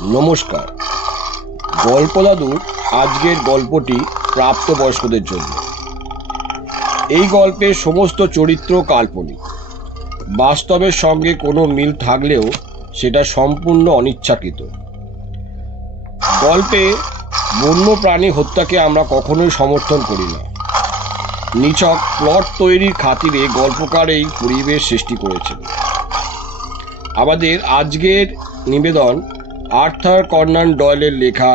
নমস্কার। গল্প দাদুর আজকের গল্পটি প্রাপ্তবয়স্কদের জন্য। এই গল্পের সমস্ত চরিত্র কাল্পনিক, বাস্তবের সঙ্গে কোনো মিল থাকলেও সেটা সম্পূর্ণ অনিচ্ছাকৃত। গল্পে বন্য প্রাণী হত্যাকে আমরা কখনোই সমর্থন করি না। নিছক প্লট তৈরির খাতিরে গল্পকার এই পরিবেশ সৃষ্টি করেছেন। আমাদের আজকের নিবেদন আর্থার কনান ডয়েলের লেখা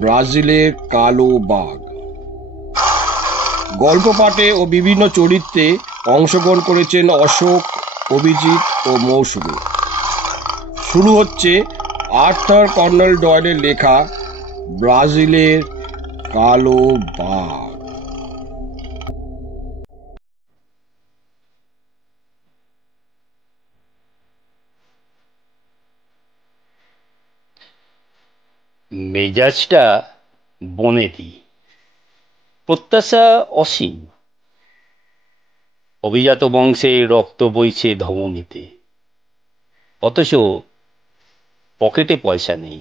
ব্রাজিলের কালো বাঘ। গল্প পাঠে ও বিভিন্ন চরিত্রে অংশগ্রহণ করেছেন অশোক, অভিজিৎ ও মৌসুমী। শুরু হচ্ছে আর্থার কনান ডয়েলের লেখা ব্রাজিলের কালো বাঘ। মেজাজটা বনেদি, প্রত্যাশা অসীম। অভিজাত বংশে রক্ত বইছে ধমনীতে, অথচ পকেটে পয়সা নেই,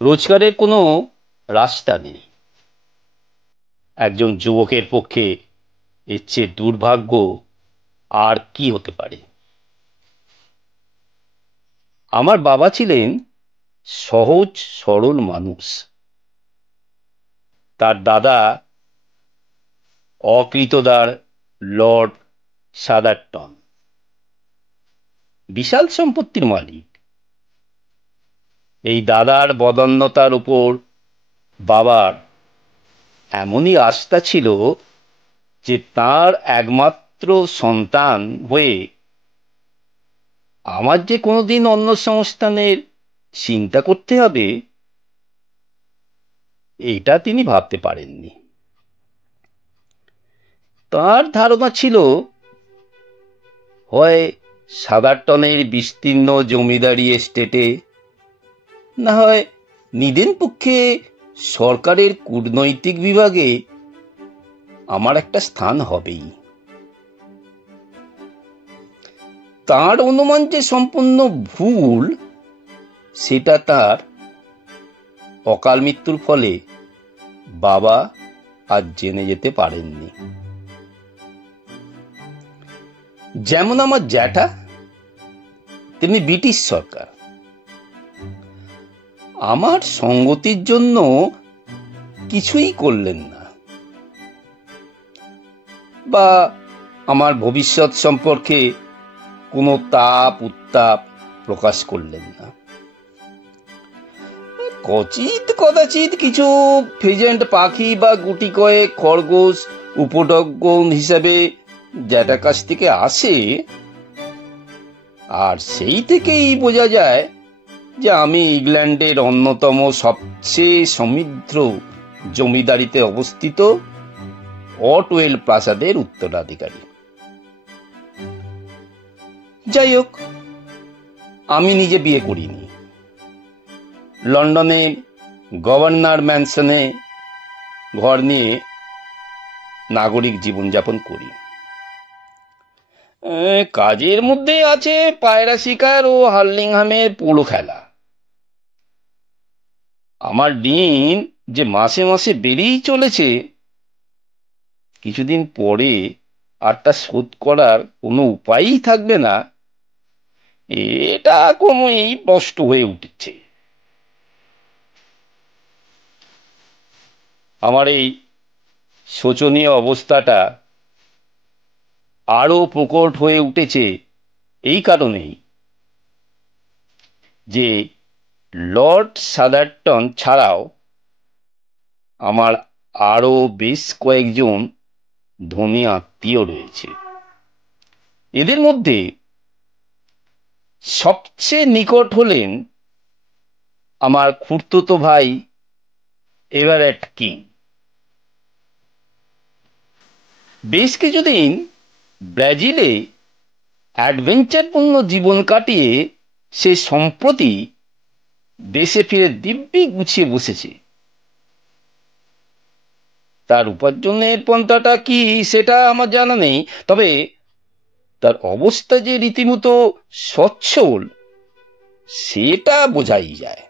রোজগারের কোনো রাস্তা নেই। একজন যুবকের পক্ষে এর চেয়ে দুর্ভাগ্য আর কি হতে পারে? আমার বাবা ছিলেন সহজ সরল মানুষ। তার দাদা অকৃতদার লর্ড সাদারটন, বিশাল সম্পত্তির মালিক। এই দাদার বদান্যতার উপর বাবার এমনই আস্থা ছিল যে তার একমাত্র সন্তান হয়ে আমার যে কোনোদিন অন্য সংস্থানের চিন্তা করতে হবে এটা তিনি ভাবতে পারেননি। তার ধারণা ছিল হয় সাদারটনের বিস্তীর্ণ জমিদারি এস্টেটে, না হয় নিদেন পক্ষে সরকারের কূটনৈতিক বিভাগে আমার একটা স্থান হবেই। তার অনুমান যে সম্পূর্ণ ভুল সেটা তার অকাল মৃত্যুর ফলে বাবা আজ জেনে যেতে পারেননি। যেমন আমার জ্যাঠা, তেমনি ব্রিটিশ সরকার আমার সঙ্গতির জন্য কিছুই করলেন না, বা আমার ভবিষ্যৎ সম্পর্কে কোনো তাপ উত্তাপ প্রকাশ করলেন না। কদাচিৎ কিছু ফেজেন্ট পাখি বা গুটি কয়েক খরগোশ উপঢৌকন হিসাবে জ্যাঠার কাছ থেকে আসে, আর সেই থেকেই বোঝা যায় যে আমি ইংল্যান্ডের অন্যতম সবচেয়ে সমৃদ্ধ জমিদারিতে অবস্থিত অটওয়েল প্রাসাদের উত্তরাধিকারী। যাই হোক, আমি নিজে বিয়ে করিনি। লন্ডনে গভর্নর ম্যানসনে ঘর নিয়ে নাগরিক জীবনযাপন করি। কাজের মধ্যে আছে পায়রা শিকার ও হার্লিংহামের পোলো খেলা। আমার দিন যে মাসে মাসে বেড়েই চলেছে, কিছুদিন পরে আর তা শোধ করার কোনো উপায়ই থাকবে না, এটা ক্রমেই স্পষ্ট হয়ে উঠছে। আমার এই শোচনীয় অবস্থাটা আরো প্রকট হয়ে উঠেছে এই কারণেই যে লর্ড সাদারটন ছাড়াও আমার আরো বেশ কয়েকজন ধনী আত্মীয় রয়েছে। এদের মধ্যে সবচেয়ে নিকট হলেন আমার খুড়তুতো ভাই এভারেট কিং। বেশ কিছুদিন ব্রাজিলে অ্যাডভেঞ্চারপূর্ণ জীবন কাটিয়ে সে সম্প্রতি দেশে ফিরে দিব্যি গুছিয়ে বসেছে। তার উপার্জনের পন্থাটা কি সেটা আমার জানা নেই, তবে তার অবস্থা যে রীতিমতো সচ্ছল সেটা বোঝাই যায়,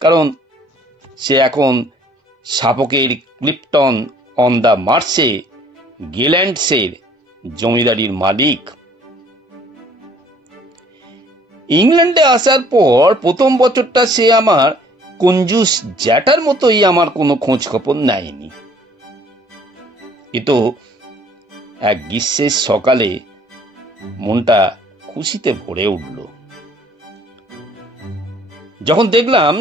কারণ সে এখন শাপকের ক্লিপটন অন দ্য মার্সে গেল্যান্ডসের জমিদারির মালিক। ইংল্যান্ডে আসার পর প্রথম বছরটা সে আমার কঞ্জুস জ্যাঠার মতোই আমার কোনো খোঁজ খবর নেয়নি। কিন্তু এক গ্রীষ্মের সকালে মনটা খুশিতে ভরে উঠল যখন দেখলাম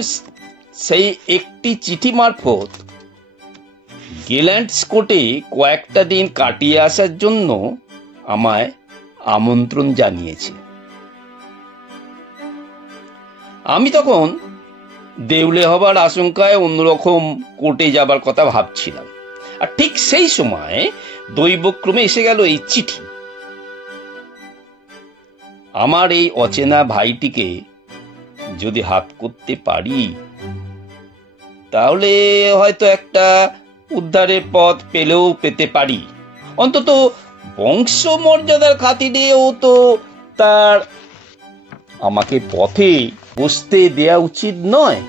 সেই একটি চিঠি মারফত গেল্যান্ডস কোর্টে কয়েকটা দিন কাটিয়ে আসার জন্য আমায় আমন্ত্রণ জানিয়েছে। আমি তখন দেউলে হবার আশঙ্কায় অন্যরকম কোর্টে যাবার কথা ভাবছিলাম, আর ঠিক সেই সময় দৈবক্রমে এসে গেল এই চিঠি। আমার এই অচেনা ভাইটিকে যদি হাত করতে পারি তাহলে হয়তো একটা উদ্ধারের পথ পেলেও পেতে পারি। অন্তত বংশ মর্যাদার খাতিরেও তো তার আমাকে পথে বসতে দেয়া উচিত নয়।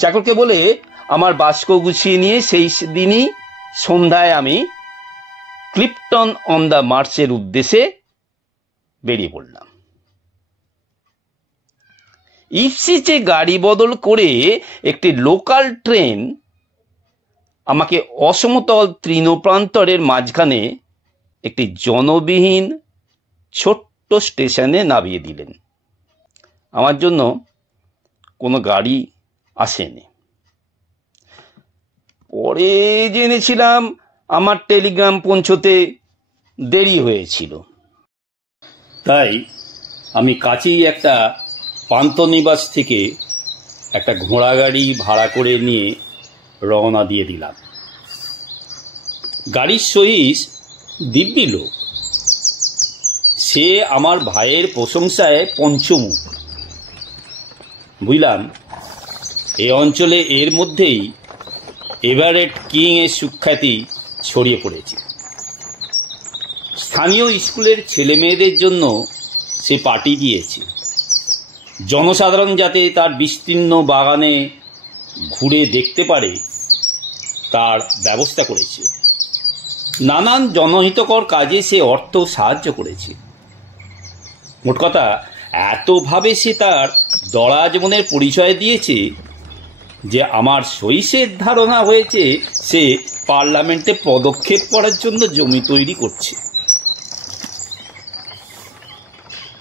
চাকরকে বলে আমার বাস্ক গুছিয়ে নিয়ে সেই দিনই সন্ধ্যায় আমি ক্লিপটন অন দ্য মার্সের উদ্দেশ্যে বেরিয়ে পড়লাম। ইপসিচে গাড়ি বদল করে একটি লোকাল ট্রেন আমাকে অসমতল তৃণপ্রান্তরের মাঝখানে একটি জনবিহীন ছোট্ট স্টেশনে নামিয়ে দিলেন। আমার জন্য কোনো গাড়ি আসেনি। পরে জেনেছিলাম আমার টেলিগ্রাম পৌঁছতে দেরি হয়েছিল, তাই আমি কাছেই একটা পান্থনিবাস থেকে একটা ঘোড়া গাড়ি ভাড়া করে নিয়ে রওনা দিয়ে দিলাম। গাড়ির সহিস দিব্যি লোক, সে আমার ভাইয়ের প্রশংসায় পঞ্চমুখ। বুঝলাম এই অঞ্চলে এর মধ্যেই এভারেট কিং এর সুখ্যাতি ছড়িয়ে পড়েছে। স্থানীয় স্কুলের ছেলে মেয়েদের জন্য সে পার্টি দিয়েছে। জনসাধারণ যাতে তার বিস্তীর্ণ বাগানে ঘুরে দেখতে পারে তার ব্যবস্থা করেছে। নানান জনহিতকর কাজে সে অর্থ সাহায্য করেছে। মোট কথা এতভাবে সে তার দরাজ মনের পরিচয় দিয়েছে যে আমার শৈশের ধারণা হয়েছে সে পার্লামেন্টে পদক্ষেপ করার জন্য জমি তৈরি করছে।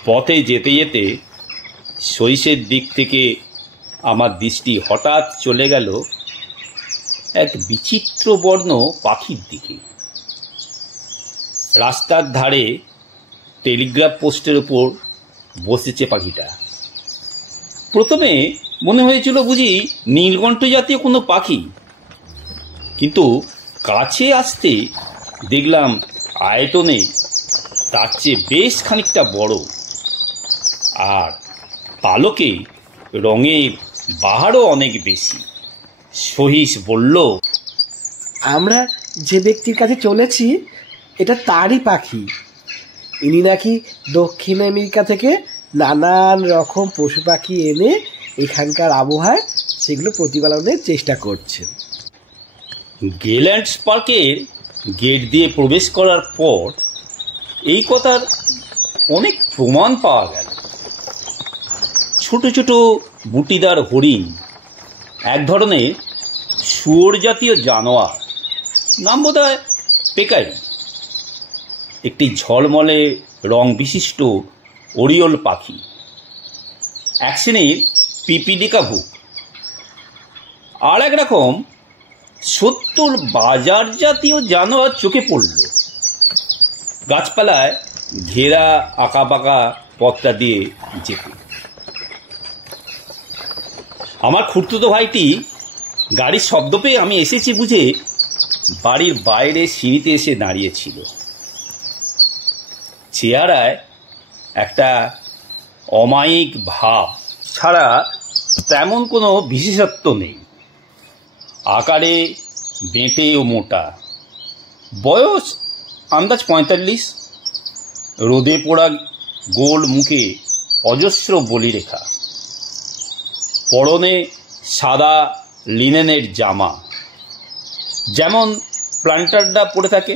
পথে যেতে যেতে শৈশের দিক থেকে আমার দৃষ্টি হঠাৎ চলে গেল এক বিচিত্র বর্ণ পাখির দিকে। রাস্তার ধারে টেলিগ্রাফ পোস্টের ওপর বসেছে পাখিটা। প্রথমে মনে হয়েছিল বুঝি নীলকণ্ঠ জাতীয় কোনো পাখি, কিন্তু কাছে আসতে দেখলাম আয়তনে তার চেয়ে বেশ খানিকটা বড়, আর পালকে রঙের বাহারও অনেক বেশি। সহিস বলল, আমরা যে ব্যক্তির কাছে চলেছি এটা তারই পাখি। ইনি নাকি দক্ষিণ আমেরিকা থেকে নানান রকম পশু পাখি এনে এখানকার আবহাওয়ায় সেগুলো প্রতিপালনের চেষ্টা করছেন। গেল্যান্ডস পার্কের গেট দিয়ে প্রবেশ করার পর এই কথার অনেক প্রমাণ পাওয়া গেল। ছোট ছোট বুটিদার হরিণ, এক ধরনের শুয়োর জাতীয় জানোয়ার, নাম বোধহয় পেকারি, একটি ঝলমলে রং বিশিষ্ট ওরিওল পাখি, এক শ্রেণীর পিপিলিকা ভুক, আর এক রকম 70 বাজার জাতীয় জানোয়ার চোখে পড়ল। গাছপালায় ঘেরা আঁকা বাঁকা পথটা দিয়ে যেতে আমার খুড়তুতো ভাইটি গাড়ির শব্দ পেয়ে আমি এসেছি বুঝে বাড়ির বাইরে সিঁড়িতে এসে দাঁড়িয়েছিল। চেহারায় একটা অমায়িক ভাব ছাড়া তেমন কোনো বিশেষত্ব নেই। আকারে বেঁটে ও মোটা, বয়স আন্দাজ 45। রোদে পোড়া গোল মুখে অজস্র বলিরেখা, পরনে সাদা লিনেনের জামা, যেমন প্লান্টাররা পরে থাকে,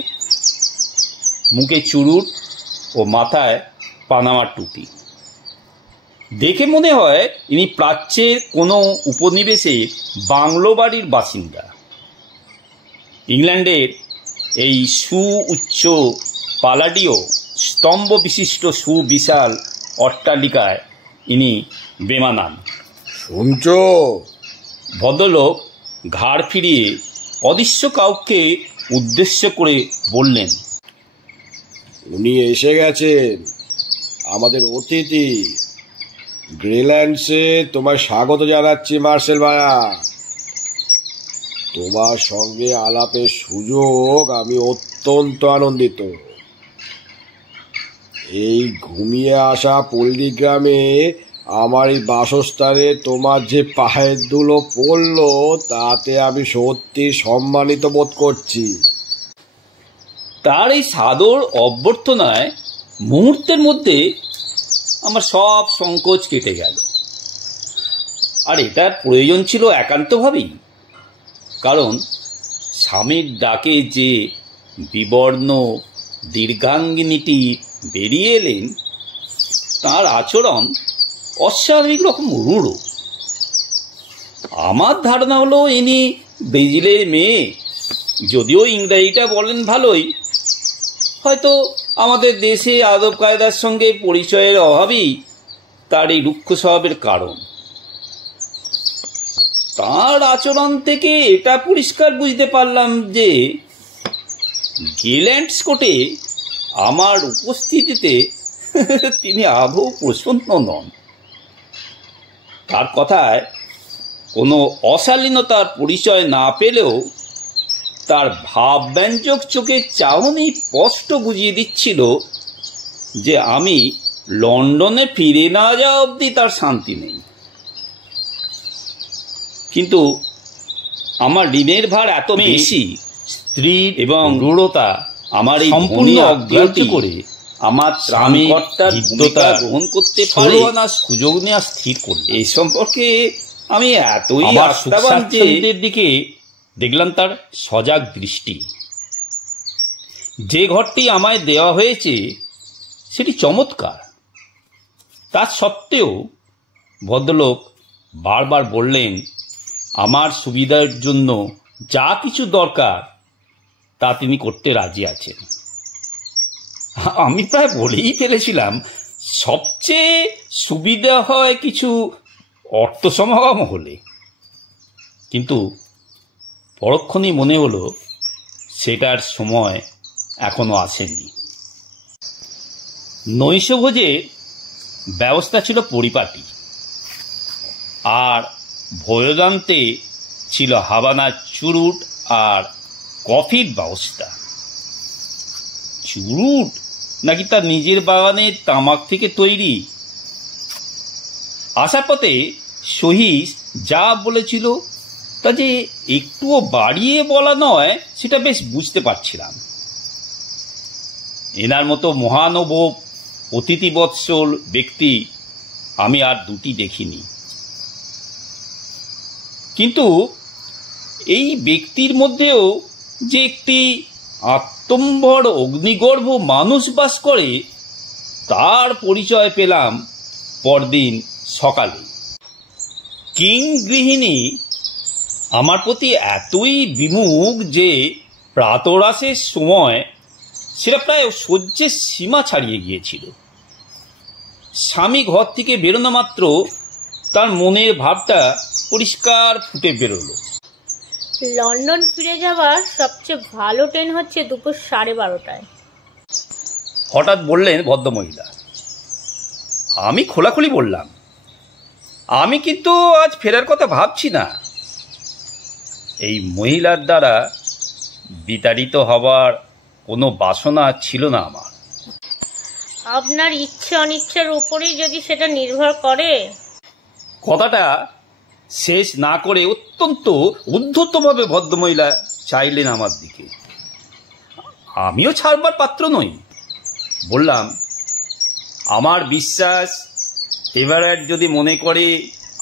মুখে চুরুট ও মাথায় পানামা টুপি। দেখে মনে হয় ইনি প্রাচ্যের কোনো উপনিবেশে বাংলো বাড়ির বাসিন্দা। ইংল্যান্ডের এই সুউচ্চ পালাডীয় স্তম্ভ বিশিষ্ট সুবিশাল অট্টালিকায় ইনি বেমানান। শুনছো? ভদ্রলোক ঘাড় ফিরিয়ে অদৃশ্য কাউকে উদ্দেশ্য করে বললেন, উনি এসে গেছেন, আমাদের অতিথি। গ্রিনল্যান্ডসে তোমায় স্বাগত জানাচ্ছি মার্শেল ভায়া। তোমার সঙ্গে আলাপের সুযোগ আমি অত্যন্ত আনন্দিত। এই ঘুমিয়ে আসা পল্লী গ্রামে আমার এই বাসস্থানে তোমার যে পায়ের ধুলো পড়ল, তাতে আমি সত্যি সম্মানিত বোধ করছি। তার এই সাদর অভ্যর্থনায় মুহূর্তের মধ্যে আমার সব সংকোচ কেটে গেল। আর এটার প্রয়োজন ছিল একান্তভাবেই, কারণ স্বামীর ডাকে যে বিবর্ণ দীর্ঘাঙ্গিনীটি বেরিয়ে এলেন, তার আচরণ অস্বাভাবিক রকম রূঢ়। আমার ধারণা হলো ইনি ব্রাজিলের মেয়ে, যদিও ইংরেজিটা বলেন ভালোই। হয়তো আমাদের দেশে আদব কায়দার সঙ্গে পরিচয়ের অভাবই তার এই রুক্ষ স্বভাবের কারণ। তার আচরণ থেকে এটা পরিষ্কার বুঝতে পারলাম যে গ্রিনল্যান্ডসকোটে আমার উপস্থিতিতে তিনি আদৌ প্রসন্ন নন। তার কথায় কোনো অশালীনতার পরিচয় না পেলেও তার ভাবব্যঞ্জক চোখের চাহনি স্পষ্ট বুঝিয়ে দিচ্ছিল যে আমি লন্ডনে ফিরে না যাওয়া অবধি তার শান্তি নেই। কিন্তু আমার ঋণের ভার এত বেশি, স্ত্রী এবং রূঢ়তা আমার এই সম্পূর্ণ অগ্রাহ্য করে আমার ত্রাণকর্তার ভূমিকা গ্রহণ করতে পারে না সুযোগ নেওয়া স্থির করল। এই সম্পর্কে আমি এতই আস্থাবান যে দিকে দেখলাম তার সজাগ দৃষ্টি। যে ঘরটি আমায় দেওয়া হয়েছে সেটি চমৎকার। তা সত্ত্বেও ভদ্রলোক বারবার বললেন আমার সুবিধার জন্য যা কিছু দরকার তা তিনি করতে রাজি আছেন। আমি প্রায় বলেই ফেলেছিলাম সবচেয়ে সুবিধা হয় কিছু অর্থ সমাগম হলে, কিন্তু পরক্ষণেই মনে হলো সেটার সময় এখনো আসেনি। নৈশভোজের ব্যবস্থা ছিল পরিপাটি, আর ভোজনান্তে ছিল হাবানা চুরুট আর কফির ব্যবস্থা। চুরুট নাকি তার নিজের বাগানের তামাক থেকে তৈরি। আসার পথে সহিস যা বলেছিল তা যে একটুও বাড়িয়ে বলা নয় সেটা বেশ বুঝতে পারছিলাম। এনার মতো মহানুভব অতিথিবৎসল ব্যক্তি আমি আর দুটি দেখিনি। কিন্তু এই ব্যক্তির মধ্যেও যে একটি আত্মম্বর অগ্নিগর্ভ মানুষ বাস করে তার পরিচয় পেলাম পরদিন সকালে। কিং গৃহিণী আমার প্রতি এতই বিমুখ যে প্রাতরাশের সময় সেটা প্রায় সহ্যের সীমা ছাড়িয়ে গিয়েছিল। স্বামী ঘর থেকে বেরোনো মাত্র তার মনের ভাবটা পরিষ্কার ফুটে বেরোলো। লন্ডন ফিরে যাওয়ার সবচেয়ে ভালো ট্রেন হচ্ছে দুপুর 12:30টায়, হঠাৎ বললেন ভদ্রমহিলা। আমি খোলাখুলি বললাম, আমি কিন্তু আজ ফেরার কথা ভাবছি না। এই মহিলার দ্বারা বিতাড়িত হবার কোনো বাসনা ছিল না আমার। আপনার ইচ্ছে অনিচ্ছার উপরেই যদি সেটা নির্ভর করে। কথাটা শেষ না করে অত্যন্ত উদ্ধতভাবে ভদ্রমহিলা চাইলেন আমার দিকে। আমিও ছাড়বার পাত্র নই। বললাম, আমার বিশ্বাস এভারেট যদি মনে করে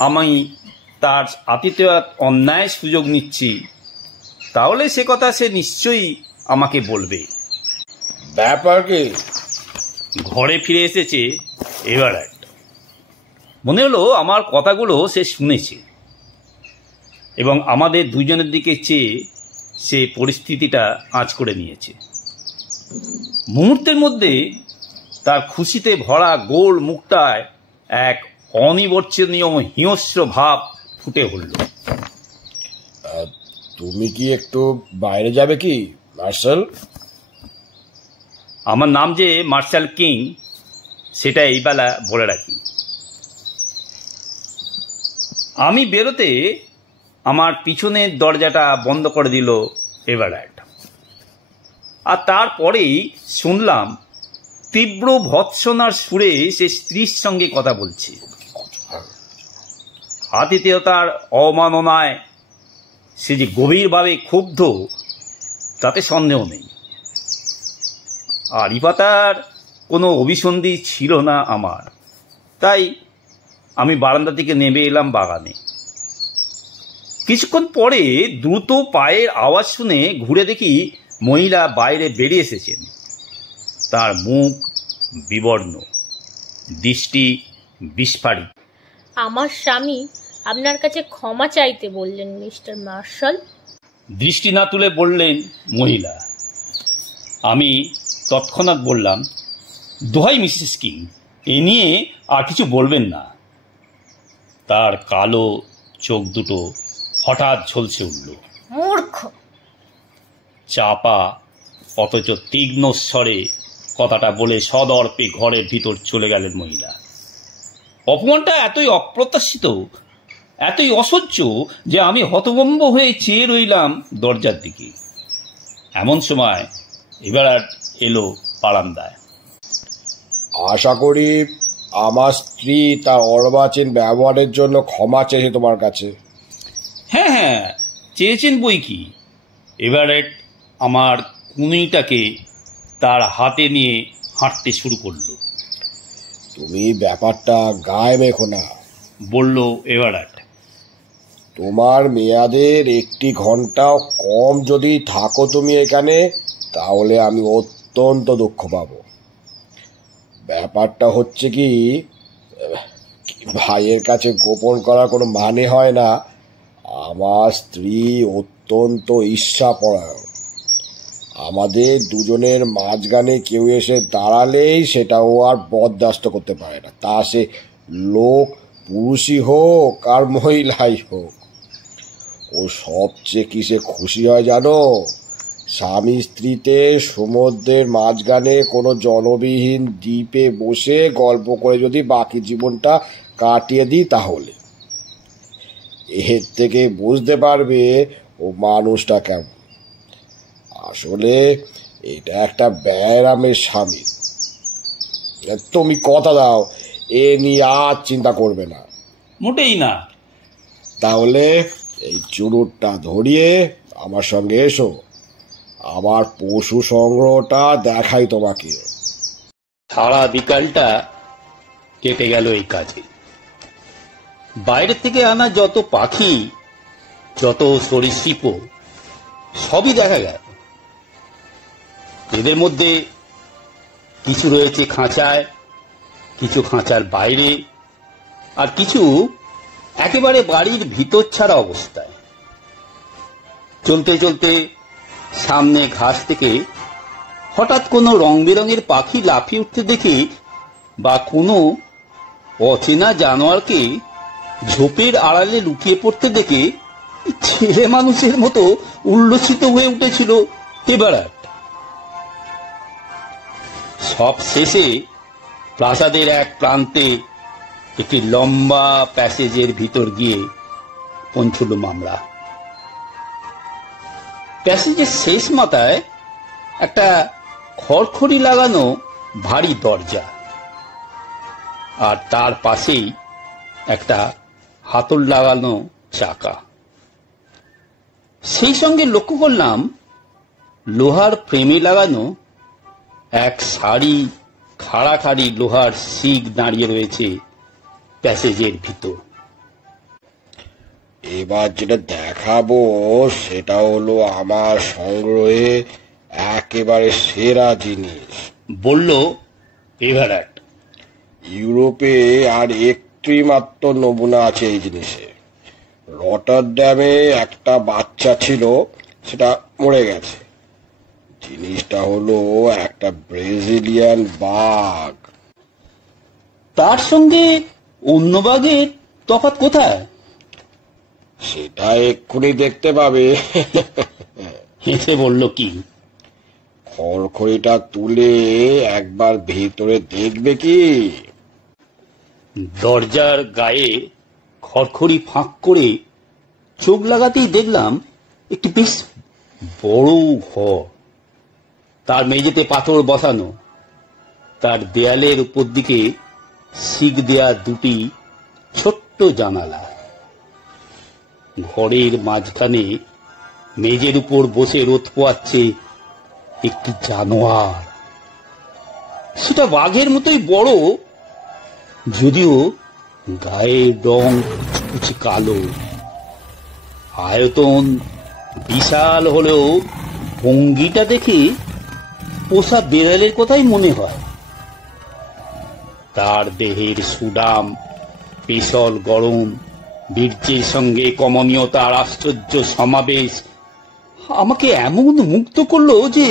আমি তার আতিথেয়ত অন্যায় সুযোগ নিচ্ছি, তাহলে সে কথা সে নিশ্চয়ই আমাকে বলবে। ব্যাপার কি? ঘরে ফিরে এসেছে এভারেট। মনে হলো আমার কথাগুলো সে শুনেছে এবং আমাদের দুজনের দিকে চেয়ে সে পরিস্থিতিটা আঁচ করে নিয়েছে। মুহূর্তের মধ্যে তার খুশিতে ভরা গোল মুখটায় এক অনিবর্চনীয় হিংস্র ভাব ফুটে উঠল। তুমি কি একটু বাইরে যাবে কি মার্শাল? আমার নাম যে মার্শাল কিং, সেটা এই বেলা বলে রাখি। আমি বেরোতে আমার পিছনের দরজাটা বন্ধ করে দিল এভারেট। আর তারপরেই শুনলাম তীব্র ভৎসনার সুরে সে স্ত্রীর সঙ্গে কথা বলছে। আতিথেয়তার অবমাননায় সে যে গভীরভাবে ক্ষুব্ধ তাতে সন্দেহ নেই। আর ইপাতার কোনো অভিসন্ধি ছিল না আমার, তাই আমি বারান্দা থেকে নেমে এলাম বাগানে। কিছুক্ষণ পরে দ্রুত পায়ের আওয়াজ শুনে ঘুরে দেখি মহিলা বাইরে বেরিয়ে এসেছেন। তার মুখ বিবর্ণ, দৃষ্টি বিস্ফারিত। আমার স্বামী আপনার কাছে ক্ষমা চাইতে বললেন মিস্টার মার্শাল। দৃষ্টি না তুলে বললেন মহিলা। আমি তৎক্ষণাৎ বললাম, দোহাই মিসেস কিং, এ নিয়ে আর কিছু বলবেন না। তার কালো চোখ দুটো হঠাৎ ঝলসে উঠল। মূর্খ! চাপা অথচ তীক্ষ্ণ স্বরে কথাটা বলে সদর্পে ঘরের ভিতর চলে গেলেন মহিলা। অপমানটা এতই অপ্রত্যাশিত, এতই অসহ্য যে আমি হতভম্ব হয়ে চেয়ে রইলাম দরজার দিকে। এমন সময় এভারেট এলো বারান্দায়। আশা করি আমার স্ত্রী তার অর্বাচীন ব্যবহারের জন্য ক্ষমা চেয়েছে তোমার কাছে। হ্যাঁ হ্যাঁ, চেয়েছেন বই কি। এভারেট আমার কুনুইটাকে তার হাতে নিয়ে হাঁটতে শুরু করলো। তুমি ব্যাপারটা গায়ে মেখো না, বলল এভারেট। তোমার মেয়াদের 1 ঘন্টাও কম যদি থাকো তুমি এখানে, তাহলে আমি অত্যন্ত দুঃখ পাব। ব্যাপারটা হচ্ছে কি, ভাইয়ের কাছে গোপন করার কোনো মানে হয় না। আমার স্ত্রী অত্যন্ত ঈর্ষাপরায়ণ। আমাদের দুজনের মাঝখানে কেউ এসে দাঁড়ালেই সেটাও আর বরদাস্ত করতে পারে না, তা সে লোক পুরুষই হোক আর মহিলাই হোক। ও সবচেয়ে কিসে খুশি হয় জানো? স্বামী স্ত্রীতে সমুদ্রের মাঝখানে কোনো জনবিহীন দ্বীপে বসে গল্প করে যদি বাকি জীবনটা কাটিয়ে দিই, তাহলে এর থেকে বুঝতে পারবে ও মানুষটা কেমন। আসলে এটা একটা ব্যায়ামের স্বামী। তুমি কথা দাও এ নিয়ে আর চিন্তা করবে না। মোটেই না। তাহলে এই চুরুটটা ধরিয়ে আমার সঙ্গে এসো, আমার পশু সংগ্রহটা দেখাই তোমাকে। সারা বিকালটা কেটে গেল এই কাজে। বাইরে থেকে আনা যত পাখি, যত সরীসৃপ, সবই দেখা গেল। এদের মধ্যে কিছু রয়েছে খাঁচায়, কিছু খাঁচার বাইরে, আর কিছু একেবারে বাড়ির ভিতর ছাড়া অবস্থায়। চলতে চলতে সামনে ঘাস থেকে হঠাৎ কোনো রং বেরঙের পাখি লাফিয়ে উঠতে দেখি, বা কোনো অচেনা জানোয়ারকে ঝোপের আড়ালে লুকিয়ে পড়তে দেখে ছেলে মানুষের মতো উল্লসিত হয়ে উঠেছিল এভারেট। সব শেষে প্রাসাদের এক প্রান্তে একটি লম্বা প্যাসেজের ভিতর গিয়ে পৌঁছলুম আমরা। প্যাসেজের শেষ মাথায় একটা খড়খড়ি লাগানো ভারী দরজা, আর তার পাশেই একটা হাতল লাগানো চাকা। সেই সঙ্গে লক্ষ্য করলাম লোহার ফ্রেমে লাগানো এক সারি খাড়াখাড়ি লোহার শিক দাঁড়িয়ে রয়েছে প্যাসেজের ভিতর। এবার যেটা দেখাবো সেটা হলো আমার সংগ্রহে একেবারে সেরা জিনিস, বলল এভারেট। ইউরোপে আর একটি মাত্র নমুনা আছে এই জিনিসের। রটারড্যামে একটা বাচ্চা ছিল, সেটা মরে গেছে। জিনিসটা হলো একটা ব্রাজিলিয়ান বাঘ। তার সঙ্গে অন্য বাঘের তফাৎ কোথায়? সেটা এক্ষুনি দেখতে পাবে। হেসে বলল কি, খড়খড়িটা তুলে একবার ভেতরে দেখবে কি? দরজার গায়ে খড়খড়ি ফাঁক করে চোখ লাগাতেই দেখলাম একটি বেশ বড় ঘর। তার মেঝেতে পাথর বসানো, তার দেয়ালের উপর দিকে শিক দেয়া দুটি ছোট্ট জানালা। ঘরের মাঝখানে মেঝের উপর বসে রোদ পোয়াচ্ছে একটি জানোয়ার। সেটা বাঘের মতোই বড়, যদিও গায়ের রং কুচকুচে কালো। আয়তন বিশাল হলেও ভঙ্গিটা দেখে পোষা বেড়ালের কথাই মনে হয়। তার দেহের সুডাম, পেশল গরম, বীর্যের সঙ্গে কমনীয়তার আশ্চর্য সমাবেশ আমাকে এমন মুগ্ধ করলো যে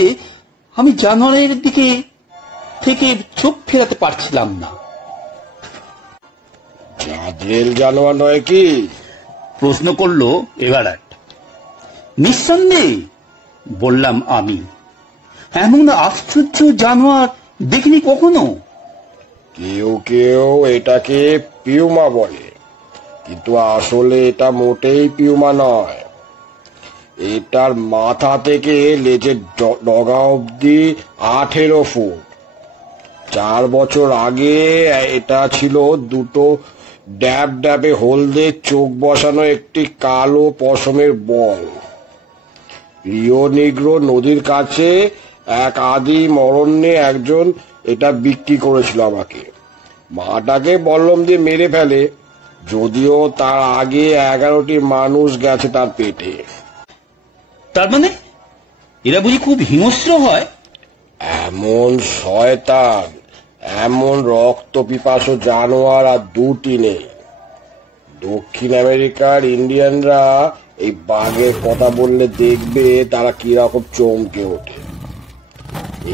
আমি জানোয়ারের দিকে থেকে চোখ ফেরাতে পারছিলাম না। জাদরেল জানোয়ার নয় কি? প্রশ্ন করলো এভারেট। নিঃসন্দেহে, বললাম আমি। এমন আশ্চর্য জানোয়ার দেখিনি কখনো। কেউ কেউ এটাকে পিউমা বলে, কিন্তু আসলে এটা মোটেই পিউমা নয়। এটার মাথা থেকে লেজের ডগা অব্দি 18 ফুট। 4 বছর আগে এটা ছিল দুটো ড্যাব ড্যাবে হলদে চোখ বসানো একটি কালো পশমের বল। রিও নিগ্রো নদীর কাছে এক আদিম অরণ্যে একজন এটা বিক্রি করেছিল আমাকে। মাটাকে বল্লম দিয়ে মেরে ফেলে, যদিও তার আগে 11টি মানুষ গেছে তার পেটে। তার মানে এরা বুঝি খুব হিংস্র হয়? এমন শয়তান, এমন রক্ত পিপাসু জানোয়ার আর দুটি নেই। দক্ষিণ আমেরিকার ইন্ডিয়ানরা এই বাঘের কথা বললে দেখবে তারা কিরকম চমকে ওঠে।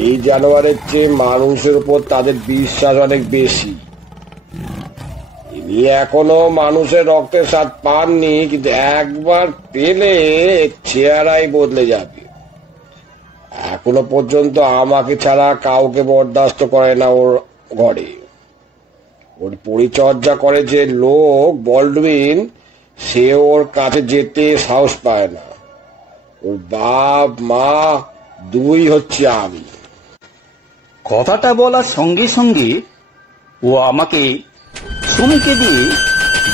এই জানোয়ারের চেয়ে মানুষের উপর তাদের বিশ্বাস অনেক বেশি। ইনি এখনো মানুষের রক্তের স্বাদ পাননি, কিন্তু একবার পেলে চেহারাই বদলে যাবে। এখনো পর্যন্ত আমাকে ছাড়া কাউকে বরদাস্ত করে না ওর ঘরে। ওর পরিচর্যা করে যে লোক বল্ডউইন, সে ওর কাছে যেতে সাহস পায় না। ওর বাপ মা দুই হচ্ছে আমি। কথাটা বলার সঙ্গে সঙ্গে ও আমাকে চমকে দিয়ে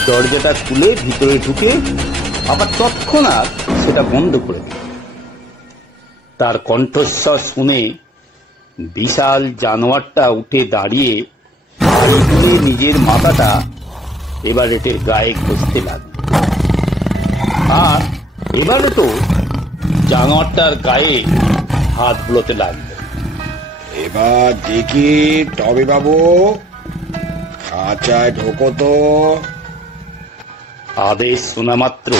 দরজাটা খুলে ভিতরে ঢুকে আবার তৎক্ষণাৎ সেটা বন্ধ করে দিল। তার কণ্ঠস্বর শুনে বিশাল জানোয়ারটা উঠে দাঁড়িয়ে নিজের মাথাটা এভারেটের গায়ে ঘষতে লাগল। আর এভারেটও জানোয়ারটার গায়ে হাত বুলোতে লাগলো। এবার দেখি টমি বাবু, খাঁচায় ঢোকো তো। আদেশ শোনা মাত্র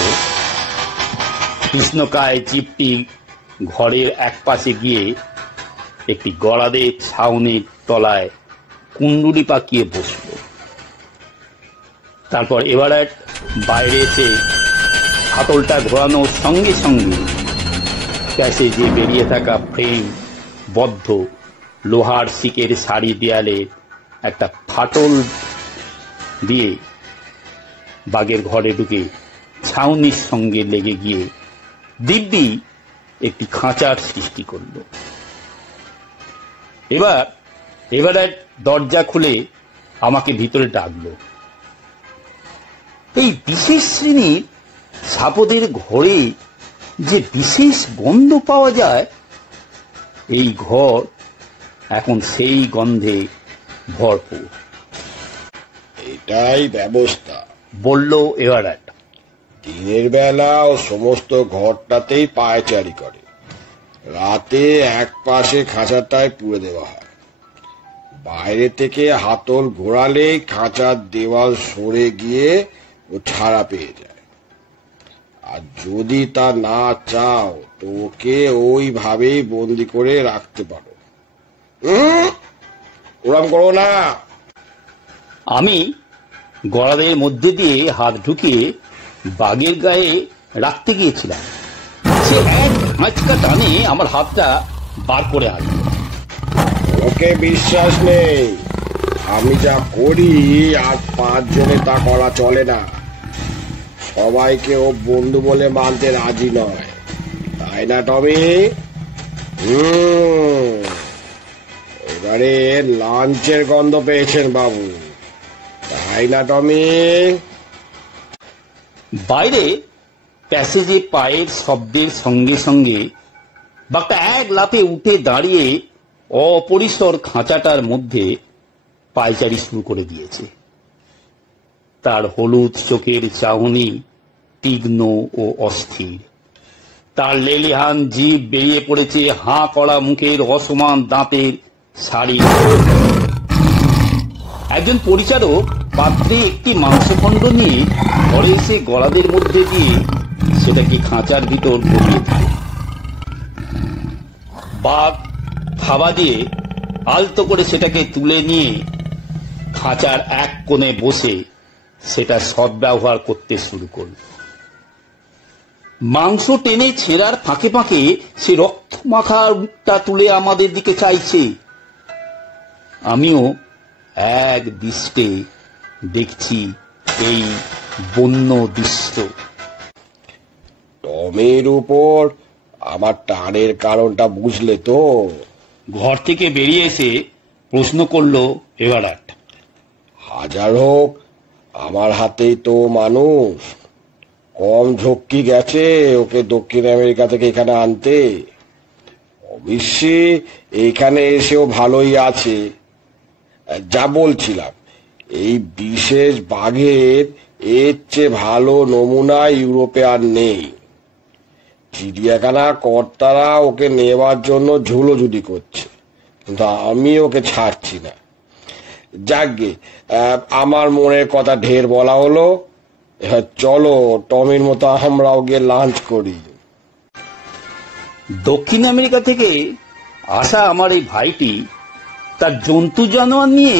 কৃষ্ণকায় জীবটি ঘরের এক পাশে গিয়ে একটি গড়াদের ছাউনির তলায় কুণ্ডুলি পাকিয়ে বসল। তারপর এভারেট বাইরে এসে হাতলটা ঘোরানোর সঙ্গে সঙ্গে প্যাসেজে বেরিয়ে থাকা ফ্রেম বদ্ধ লোহার শিকের সারি দেয়ালে একটা ফাটল দিয়ে বাঘের ঘরে ঢুকে ছাউনির সঙ্গে লেগে গিয়ে দিব্যি একটি খাঁচার সৃষ্টি করল। এবার এভারেট দরজা খুলে আমাকে ভিতরে ডাকলো। এই বিশেষ শ্রেণীর সাপদের ঘরে যে বিশেষ গন্ধ পাওয়া যায়, এই ঘর এখন সেই গন্ধে ভরপুর। এটাই ব্যবস্থা, বলল এভারাট। দিনের বেলা ও সমস্ত ঘরটাতেই পায়চারি করে, রাতে এক পাশে খাঁচাটায় পুড়ে দেওয়া হয়। বাইরে থেকে হাতল ঘোরালে খাঁচার দেওয়াল সরে গিয়ে ও ছাড়া পেয়ে যায়। আর যদি তা না চাও তো ওকে ওইভাবেই বন্দি করে রাখতে পারো। ওরম করো না। আমি গড়াদের মধ্যে দিয়ে হাত ঢুকিয়ে বাঘের গায়ে রাখতে গিয়েছিলাম। সে এক হাঁচকা টানে আমার হাতটা বার করে আনল। ওকে বিশ্বাস নেই, আমি যা করি আর 5 জনে তা করা চলে না। সবাইকে ও বন্ধু বলে মানতে রাজি নয়, তাই না টমি? এবারে লাঞ্চের গন্ধ পেয়েছেন বাবু, তাই না টমি? বাইরে প্যাসেজে পায়ের শব্দের সঙ্গে সঙ্গে বাঘটা এক লাফে উঠে দাঁড়িয়ে অপরিসর খাঁচাটার মধ্যে পায়চারি শুরু করে দিয়েছে। তার হলুদ চোখের চাহনি তীক্ষ্ণ ও অস্থির। তার লেলিহান জিভ বেরিয়ে পড়েছে হাঁ করা মুখের অসমান দাঁতের সারি। একজন পরিচারক পাত্রে একটি মাংসখণ্ড নিয়ে ঘরে এসে গড়াদের মধ্যে দিয়ে সেটাকে খাঁচার ভিতর ঢুকিয়ে দিল। বাঘ থাবা দিয়ে আলতো করে সেটাকে তুলে নিয়ে খাঁচার এক কোণে বসে সেটা সদ্ব্যবহার করতে শুরু করল। মাংস টেনে ছেঁড়ার ফাঁকে ফাঁকে সে রক্ত মাখা মুখটা তুলে আমাদের দিকে চাইছে। আমিও এক দৃষ্টে দেখছি এই বন্য দৃশ্য। টমির উপর আমার টানের কারণটা বুঝলে তো? ঘর থেকে বেরিয়ে এসে প্রশ্ন করল এভারাট। হাজার হোক আমার হাতেই তো মানুষ, কম ঝক্কি গেছে ওকে দক্ষিণ আমেরিকা থেকে এখানে আনতে। অবশ্যই এইখানে এসেও ভালোই আছে। যা বলছিলাম, এই বিশেষ বাঘের এর চেয়ে ভালো নমুনা ইউরোপে আর নেই। চিড়িয়াখানা কর্তারা ওকে নেওয়ার জন্য ঝুলোঝুলি করছে, কিন্তু আমি ওকে ছাড়ছি না। যাকগে, আমার মনের কথা ঢের বলা হলো, চলো টমির মতো আমরাও গিয়ে লাঞ্চ করি। দক্ষিণ আমেরিকা থেকে আসা আমার এই ভাইটি তার জন্তু জানোয়ার নিয়ে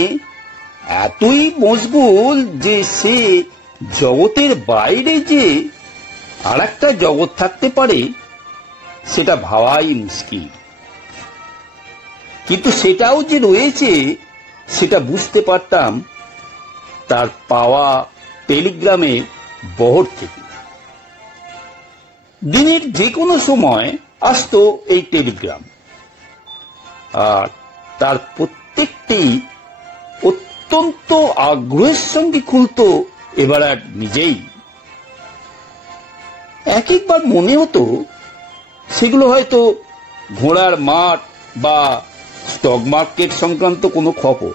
এতই মশগুল যে সে জগতের বাইরে যে আর একটা জগৎ থাকতে পারে সেটা ভাবাই মুশকিল। কিন্তু সেটাও যে রয়েছে সেটা বুঝতে পারতাম তার পাওয়া টেলিগ্রামে বহর থেকে। দিনের যে কোনো সময় আসতো এই টেলিগ্রাম, আর তার প্রত্যেকটি অত্যন্ত আগ্রহের সঙ্গে খুলত এভারাট নিজেই। এক একবার মনে হতো সেগুলো হয়তো ঘোড়ার মাঠ বা স্টক মার্কেট সংক্রান্ত কোনো খবর।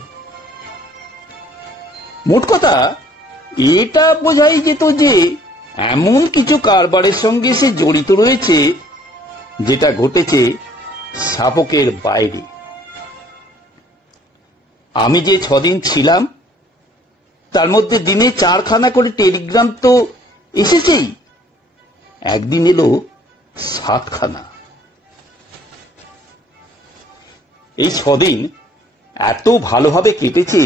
মোট কথা এটা বোঝাই যেত যে এমন কিছু কারবারের সঙ্গে সে জড়িত রয়েছে যেটা ঘটেছে শাবকের বাইরে। আমি যে 6 দিন ছিলাম তার মধ্যে দিনে 4খানা করে টেলিগ্রাম তো এসেছেই, একদিন এলো 7খানা। এই 6 দিন এত ভালোভাবে কেটেছে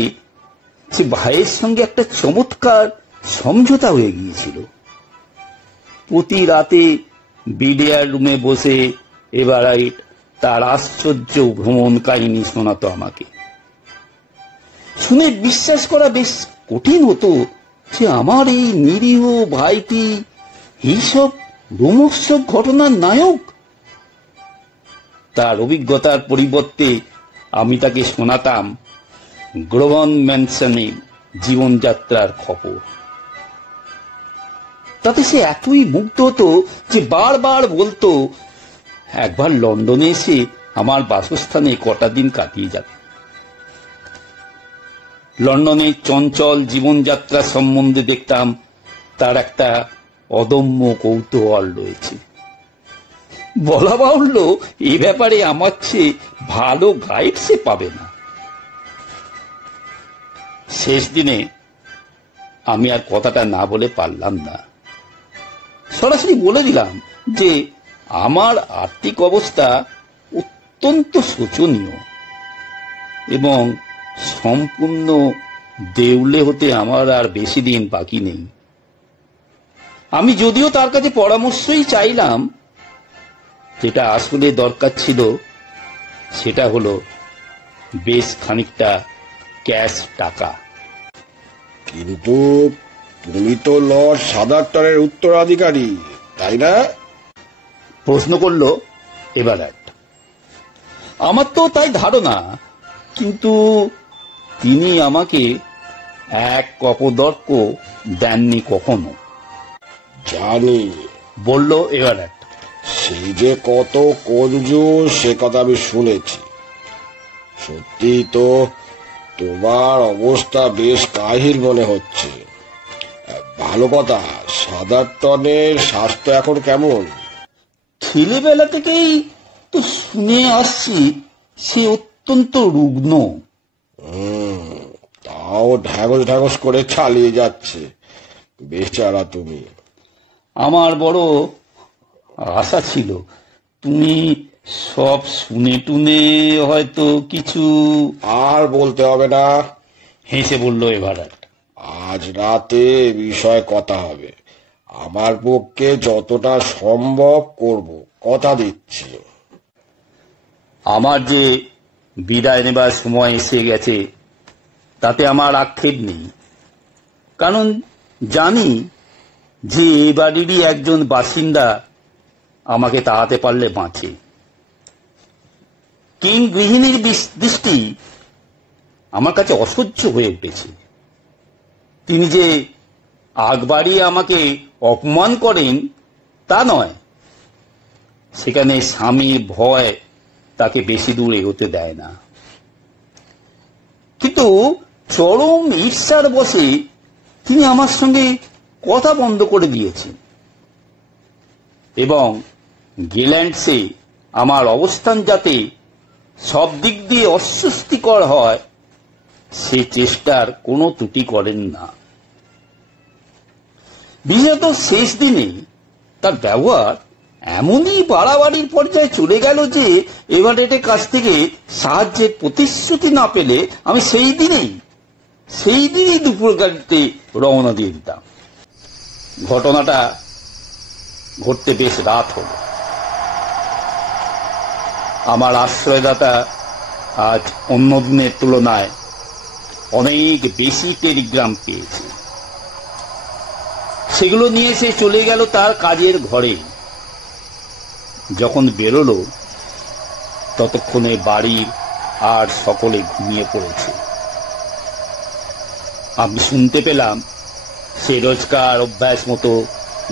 যে ভাইয়ের সঙ্গে একটা চমৎকার সমঝোতা হয়ে গিয়েছিল। প্রতি রাতে বিলিয়ার রুমে বসে এভারাট তার আশ্চর্য ভ্রমণ কাহিনী শোনাতো আমাকে। শুনে বিশ্বাস করা বেশ কঠিন হতো যে আমার এই নিরীহ ভাইটি এইসব রোমহর্ষক ঘটনার নায়ক। তার অভিজ্ঞতার পরিবর্তে আমি তাকে শোনাতাম গ্রোভন ম্যানসনের জীবনযাত্রার খবর। তাতে সে এতই মুগ্ধ হতো যে বারবার বলতো একবার লন্ডনে এসে আমার বাসস্থানে কটা দিন কাটিয়ে যাবে। লন্ডনের চঞ্চল জীবনযাত্রা সম্বন্ধে দেখতাম তার একটা অদম্য কৌতূহল রয়েছে। বলা বাহুল্য, এ ব্যাপারে আমার চেয়ে ভালো গাইড সে পাবে না। শেষ দিনে আমি আর কথাটা না বলে পারলাম না। সরাসরি বলে দিলাম যে আমার আর্থিক অবস্থা অত্যন্ত শোচনীয় এবং সম্পূর্ণ দেউলে হতে আমার আর বেশি দিন বাকি নেই। আমি যদিও তার কাছে পরামর্শই চাইলাম, যেটা আসলে দরকার ছিল সেটা হলো বেশ খানিকটা ক্যাশ টাকা। কিন্তু তুমি তো লর্ড সাদারটনের উত্তরাধিকারী, তাই না? প্রশ্ন করল এভারেট। আমার তো তাই ধারণা, কিন্তু তিনি আমাকে এক অপদর্ক দেননি কখনো। জানি, বলল এভারেট। সেই যে কত কঞ্জুস সে কথা আমি শুনেছি। সত্যি তো তোমার অবস্থা বেশ কাহিল মনে হচ্ছে। ভালো কথা, সাদারটনের স্বাস্থ্য এখন কেমন? ছেলেবেলা থেকেই তো শুনে আসছি সে অত্যন্ত রুগ্ন। তাও ঢ্যাগস ঢ্যাগস করে চালিয়ে যাচ্ছে। বেচারা তুমি। আমার বড় আশা ছিল তুমি সব শুনে টুনে হয়তো কিছু। আর বলতে হবে না, হেসে বলল এভারেট। আজ রাতে বিষয়ে কথা হবে। আমার পক্ষে যতটা সম্ভব করব, কথা দিচ্ছি। আমার যে বিদায় নেবার সময় এসে গেছে তাতে আমার আক্ষেপ নেই, কারণ জানি যে এ বাড়িরই একজন বাসিন্দা আমাকে তাড়াতে পারলে বাঁচে। কিং গৃহিণীর দৃষ্টি আমার কাছে অসহ্য হয়ে উঠেছে। তিনি যে আগ বাড়িয়ে আমাকে অপমান করেন তা নয়, সেখানে স্বামীর ভয় তাকে বেশি দূর এগোতে দেয় না। কিন্তু চরম ঈর্ষার বশে তিনি আমার সঙ্গে কথা বন্ধ করে দিয়েছেন এবং গেল্যান্ডসে আমার অবস্থান যাতে সব দিক দিয়ে অস্বস্তিকর হয় সে চেষ্টার কোনো ত্রুটি করেন না। বিশেষত শেষ দিনে তার ব্যবহার এমনই বাড়াবাড়ির পর্যায়ে চলে গেল যে এভারেটের কাছ থেকে সাহায্যের প্রতিশ্রুতি না পেলে আমি সেই দিনেই দুপুর গাড়িতে রওনা দিয়ে দিতাম। ঘটনাটা ঘটতে বেশ রাত হল। আমার আশ্রয়দাতা আজ অন্য দিনের তুলনায় অনেক বেশি টেলিগ্রাম পেয়েছে। সেগুলো নিয়ে সে চলে গেল তার কাজের ঘরে। যখন বেরোলো ততক্ষণে বাড়ির আর সকলে ঘুমিয়ে পড়েছে। আমি শুনতে পেলাম সে রোজকার অভ্যাস মতো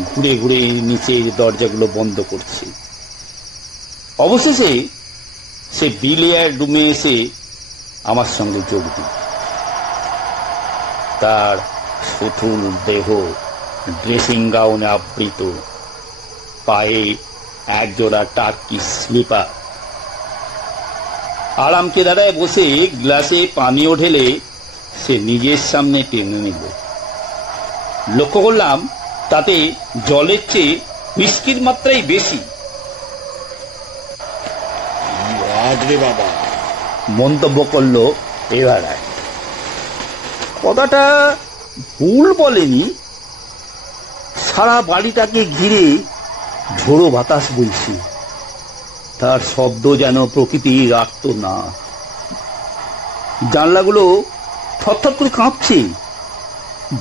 ঘুরে ঘুরে নিচের দরজাগুলো বন্ধ করছে। অবশেষে সে বিলিয়ার্ড রুমে এসে আমার সঙ্গে যোগ দিল। তার সুঠুল দেহ ড্রেসিং গাউনে আবৃত, পায়ে একজোড়া টার্কি স্লিপার। আরাম কেদারায় বসে গ্লাসে পানীয় ঢেলে সে নিজের সামনে টেনে নিল। লক্ষ্য করলাম তাতে জলের চেয়ে হুইস্কির মাত্রাই বেশি। বাবা, মন্তব্য করল এভারেট। কথাটা ভুল বলেনি। সারা বাড়িটাকে ঘিরে ঝোড়ো বাতাস বইছে, তার শব্দ যেন প্রকৃতির আর্তনাদ। জানলাগুলো থরথর করে কাঁপছে।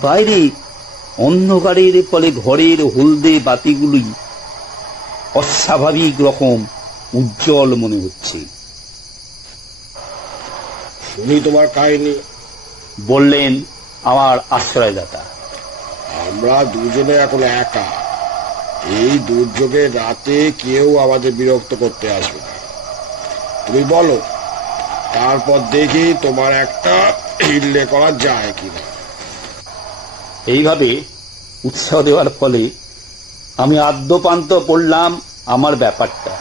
বাইরে অন্ধকারের ফলে ঘরের হলদে বাতিগুলি অস্বাভাবিক রকম উজ্জ্বল মনে হচ্ছে। শুনি তোমার কাহিনী, বললেন আমার আশ্রয়দাতা। আমরা দুজনে এখন একা। এই দুর্যোগের রাতে কেউ আমাদের বিরক্ত করতে আসবে না। তুমি বলো, তারপর দেখি তোমার একটা হিল্লে করা যায় কিনা। এইভাবে উৎসাহ দেওয়ার ফলে আমি আদ্যপান্ত পড়লাম আমার ব্যাপারটা।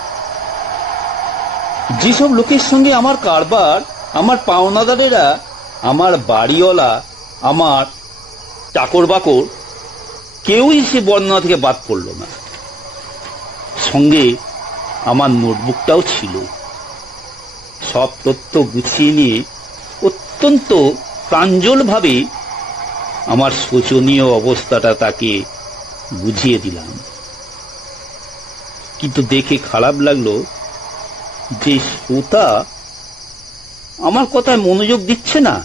যেসব লোকের সঙ্গে আমার কারবার, আমার পাওনাদারেরা, আমার বাড়িওয়ালা, আমার চাকর বাকর, কেউই সে বর্ণনা থেকে বাদ পড়ল না। সঙ্গে আমার নোটবুকটাও ছিল। সব তথ্য গুছিয়ে নিয়ে অত্যন্ত প্রাঞ্জলভাবে আমার শোচনীয় অবস্থাটা তাকে বুঝিয়ে দিলাম। কিন্তু দেখে খারাপ লাগলো যে শ্রোতা আমার কথায় মনোযোগ দিচ্ছে না।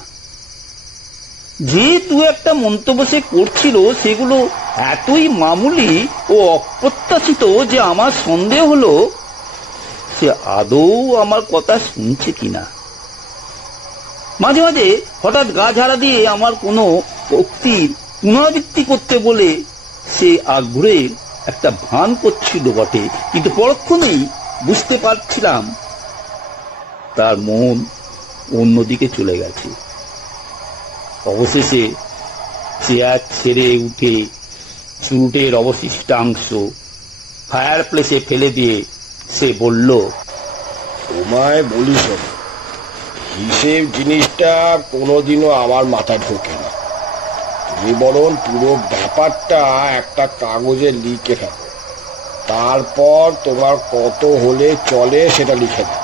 যে দু একটা মন্তব্য সে করছিল সেগুলো এতই মামুলি ও অপ্রত্যাশিত যে আমার সন্দেহ হলো সে আদৌ আমার কথা শুনছে কিনা। মাঝে মাঝে হঠাৎ গা ঝাড়া দিয়ে আমার কোনো উক্তির পুনরাবৃত্তি করতে বলে সে আগ্রহের একটা ভান করছিল বটে, কিন্তু পরক্ষণেই বুঝতে পারছিলাম তার মন অন্যদিকে চলে গেছে। অবশেষে চেয়ার ছেড়ে উঠে চুরুটের অবশিষ্টাংশ ফায়ার প্লেসে ফেলে দিয়ে সে বলল, তোমায় বলিস হিসেব জিনিসটা কোনোদিনও আমার মাথায় ঢোকে না। তুমি বরং পুরো ব্যাপারটা একটা কাগজে লিখে ফেলো, তারপর তোমার কত হলে চলে সেটা লিখে দাও।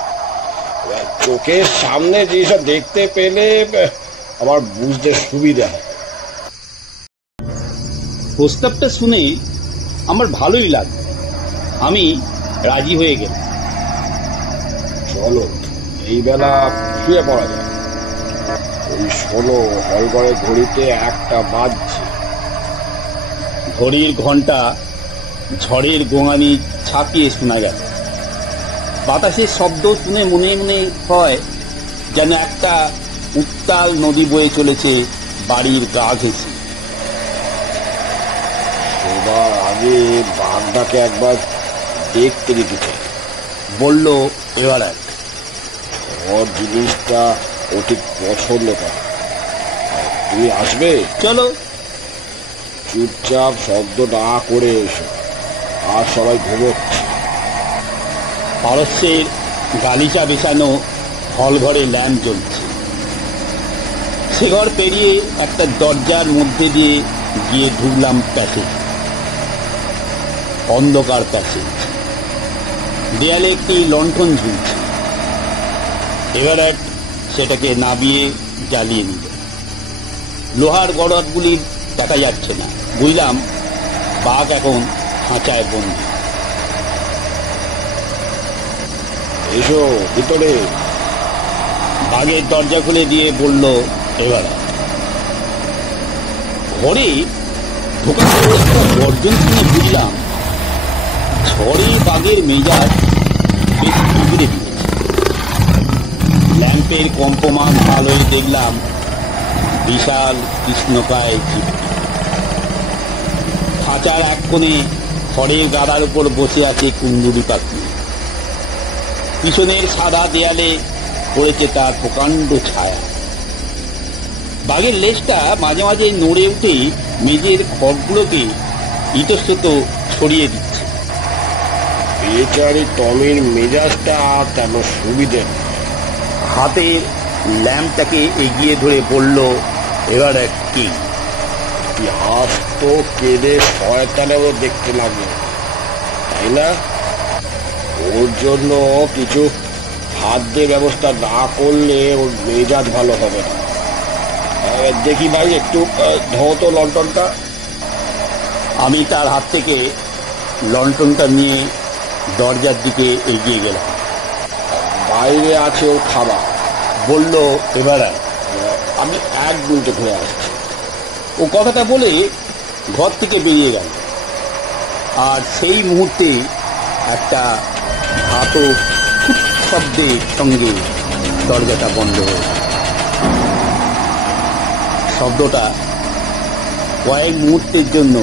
চোখের সামনে জিনিসটা দেখতে পেলে আমার বুঝতে সুবিধা হয়। প্রস্তাবটা শুনে আমার ভালোই লাগলো। আমি রাজি হয়ে গেলাম। চলো এই বেলা শুয়ে পড়া যায়। ওই শোনো, হলঘরে ঘড়িতে 1টা বাজছে। ঘড়ির ঘন্টা ঝড়ের গোঙানি ছাপিয়ে শোনা গেল। বাতাসের শব্দ শুনে মনে মনে হয় যেন একটা উত্তাল নদী বয়ে চলেছে বাড়ির গা ঘেঁষে। সবার আগে বাঘটাকে একবার দেখতে দিতে চাই, বলল এবার। ওর জিনিসটা ও ঠিক পছন্দ করে। তুমি আসবে? চলো। চুপচাপ শব্দ না করে এসো, আর সবাই ঘুমোচ্ছে। পারস্যের গালিচা বেছানো হলঘরে ল্যাম্প জ্বলছে। সে ঘর পেরিয়ে একটা দরজার মধ্যে দিয়ে গিয়ে ঢুকলাম প্যাসেজ। অন্ধকার প্যাসেজ, দেয়ালে একটি লণ্ঠন ঝুলছে। এভারেট সেটাকে নাবিয়ে জ্বালিয়ে নিল। লোহার গড়াতগুলি দেখা যাচ্ছে না। বুঝলাম বাঘ এখন খাঁচায় বন্দি। এসো ভিতরে। বাঘের দরজা খুলে দিয়ে বলল এবার। ঘরে ঢোকার গর্জন শুনে বুঝলাম ঝড়ে বাঘের মেজাজ বেশ বিগড়ে দিয়েছে। ল্যাম্পের কম্পমান আলোয় দেখলাম বিশাল কৃষ্ণকায় জীবটি। খাঁচার এক কোণে খড়ের গাদার উপর বসে আছে কুণ্ডুলি পাখি। পিছনের সাদা দেয়ালে পড়েছে তার প্রকাণ্ড ছায়া। বাঘের লেজটা মাঝে মাঝে নড়ে উঠে মেঝের খড়গুলোকে ইতস্তত ছড়িয়ে দিচ্ছে। বেচারি টমির মেজাজটা তেমন সুবিধে। হাতের ল্যাম্পটাকে এগিয়ে ধরে বলল এবার কি। হাত তো কেঁদে শয়তানেও দেখতে লাগলো, তাই না? ওর জন্য কিছু খাদ্যের ব্যবস্থা না করলে ওর মেজাজ ভালো হবে না। দেখি ভাই, একটু ধো তো লণ্ঠনটা। আমি তার হাত থেকে লণ্ঠনটা নিয়ে দরজার দিকে এগিয়ে গেলাম। বাইরে আছে ওর খাবার, বলল এবার আমি 1 মিনিটে ঘুরে আসছি। ও কথাটা বলে ঘর থেকে বেরিয়ে গেল। আর সেই মুহূর্তে একটা ঘাতক শব্দের সঙ্গে দরজাটা বন্ধ হয়ে গেল। শব্দটা কয়েক মুহূর্তের জন্য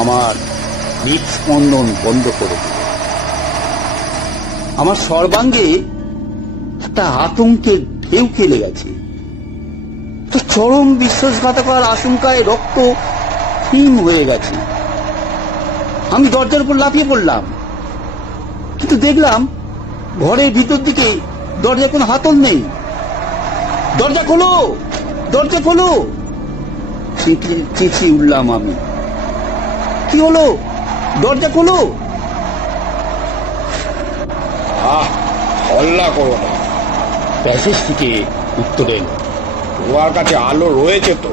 আমার হৃদস্পন্দন বন্ধ করে দিল। আমার সর্বাঙ্গে একটা আতঙ্কের ঢেউ খেলে গেছে। একটা চরম বিশ্বাসঘাতকতার আশঙ্কায় রক্ত হিম হয়ে গেছে। আমি দরজার উপর লাফিয়ে পড়লাম, কিন্তু দেখলাম ঘরের ভিতর দিকে দরজা কোনো হাতল নেই। দরজা খোলো, দরজা খোলো, চেঁচিয়ে উঠলাম আমি। কি হলো? দরজা খোলো। হল্লা করো না, প্যাসেজ থেকে উত্তর এলো, তোমার কাছে আলো রয়েছে তো।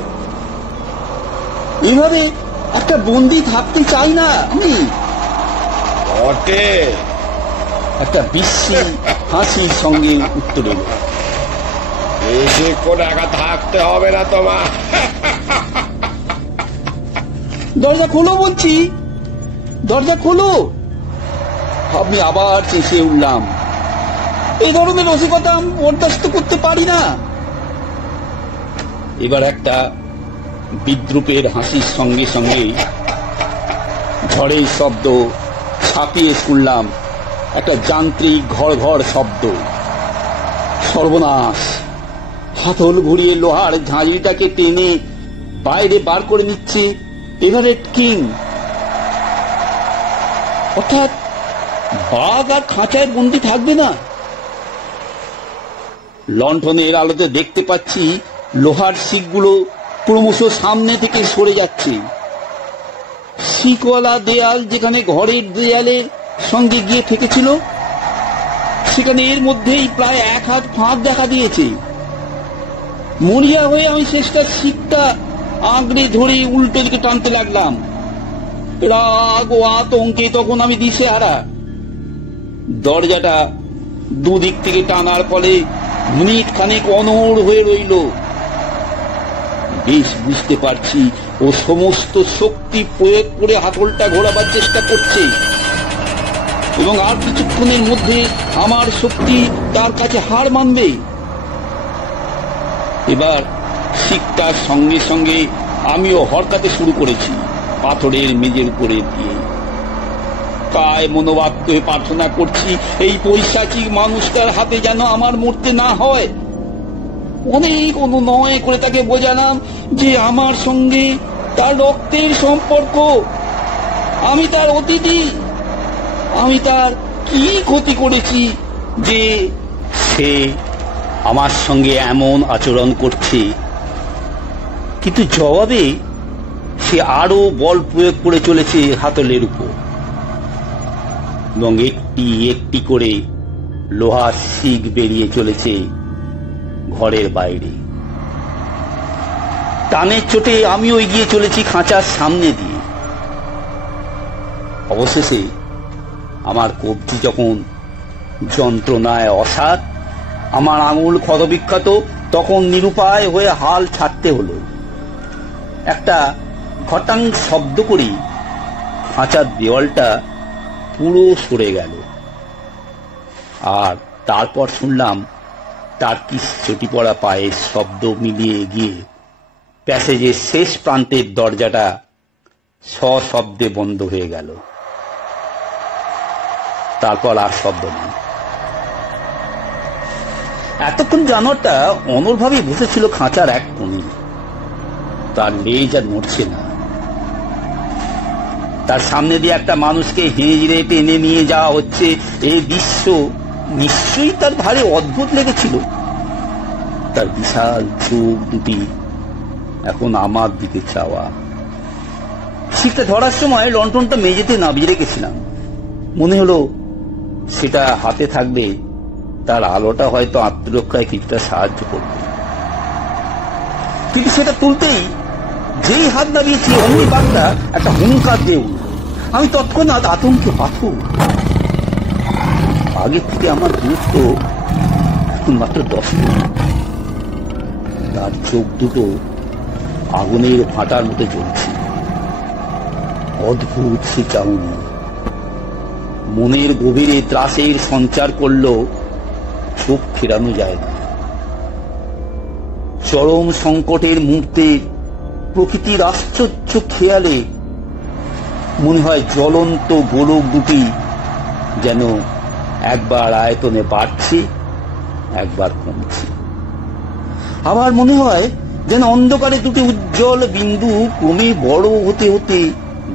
এইভাবে একটা বন্দি থাকতে চাই না আমি। বটে, একটা বিশ্রী হাসির সঙ্গে উত্তর এলো, বেশিক্ষণ একা থাকতে হবে না তোমার। দরজা খোলো বলছি, দরজা খোলো। আমি আবার চেঁচিয়ে উঠলাম, এই ধরনের রসিকতা আমি বরদাস্ত করতে পারি না। এবার একটা বিদ্রুপের হাসির সঙ্গে সঙ্গে ঝড়ের শব্দ ছাপিয়ে শুনলাম একটা যান্ত্রিক ঘর ঘর শব্দ। সর্বনাশ! হাতল ঘুরিয়ে লোহার ঝাঁঝরিটাকে টেনে বাইরে বার করে নিচ্ছে এভারেট কিং। অর্থাৎ বাঘ আর খাঁচায় বন্দি থাকবে না। লণ্ঠনের আলোতে দেখতে পাচ্ছি লোহার শিকগুলো ক্রমশ সামনে থেকে সরে যাচ্ছে। শিকওয়ালা দেয়াল যেখানে ঘরের দেয়ালের সঙ্গে গিয়ে থেকেছিল, সেখানে এর মধ্যেই প্রায় 1 হাত ফাঁক দেখা দিয়েছে। মরিয়া হয়ে আমি শেষটা শিকটা আঁকড়ে ধরে উল্টো দিকে টানতে লাগলাম। রাগ ও আতঙ্কে তখন আমি দিশেহারা। দরজাটা দুদিক থেকে টানার ফলে মিনিট খানেক অনড় হয়ে রইল। বেশ বুঝতে পারছি ও সমস্ত শক্তি প্রয়োগ করে হাতলটা ঘোরাবার চেষ্টা করছে, এবং আর কিছুক্ষণের মধ্যে আমার শক্তি তার কাছে হার মানবে। এবার শিকটার সঙ্গে সঙ্গে আমিও হরকাতে শুরু করেছি পাথরের মেঝের উপরে দিয়ে। কায় মনোবাক্যে প্রার্থনা করছি এই পৈশাচিক মানুষটার হাতে যেন আমার মরতে না হয়। অনেক অনুনয় করে তাকে বোঝালাম যে আমার সঙ্গে তার রক্তের সম্পর্ক, আমি তার অতিথি, আমি তার কি ক্ষতি করেছি যে সে আমার সঙ্গে এমন আচরণ করছে। কিন্তু জবাবে সে আরো বল প্রয়োগ করে চলেছে হাতলের উপর, এবং একটি একটি করে লোহার শিক বেরিয়ে চলেছে ঘরের বাইরে। টানের চোটে আমিও এগিয়ে চলেছি খাঁচার সামনে দিয়ে। অবশেষে আমার কবজি যখন যন্ত্রণায় অসাড়, আমার আঙুল ক্ষতবিক্ষত, তখন নিরুপায় হয়ে হাল ছাড়তে হলো। একটা ঘটাং শব্দ করি খাঁচার দেওয়ালটা পুরো সরে গেল, আর তারপর শুনলাম টার্কিশ চটি পড়া পায়ের শব্দ মিলিয়ে গিয়ে প্যাসেজের শেষ প্রান্তের দরজাটা সশব্দে বন্ধ হয়ে গেল। তারপর আর শব্দ নেই। এতক্ষণ জানোয়ারটা অনড়ভাবে বসেছিল খাঁচার এক কোণে। তার লেজ আর নড়ছে না। তার সামনে দিয়ে একটা মানুষকে হেঁচড়ে টেনে নিয়ে যাওয়া হচ্ছে, এই দৃশ্য নিশ্চয়ই তার ভারী অদ্ভুত লেগেছিল। তার বিশাল চোখ দুটি এখন আমার দিকে চাওয়া। শিকটা ধরার সময় লণ্ঠনটা মেঝেতে নামিয়ে রেখেছিলাম। মনে হলো সেটা হাতে থাকবে, তার আলোটা হয়তো আত্মরক্ষায় কিছুটা সাহায্য করবে। কিন্তু সেটা তুলতেই যেই হাত নামিয়েছি অমনি বাঘটা একটা হুঙ্কার দিয়ে উঠল। আমি তৎক্ষণাৎ আতঙ্কে পাথর। আগের থেকে আমার দূরত্ব এখন মাত্র 10 মিনিট। তার চোখ দুটো আগুনের ফাটার মতো জ্বলছে। অদ্ভুত সে চাউনি মনের গভীরে ত্রাসের সঞ্চার করলেও চোখ ফেরানো যায় না। চরম সংকটের মুহূর্তে প্রকৃতির আশ্চর্য খেয়ালে মনে হয় জ্বলন্ত গোলক দুটি যেন একবার আয়তনে বাড়ছে, একবার কমছে। আবার মনে হয় যেন অন্ধকারে দুটি উজ্জ্বল বিন্দু ক্রমে বড় হতে হতে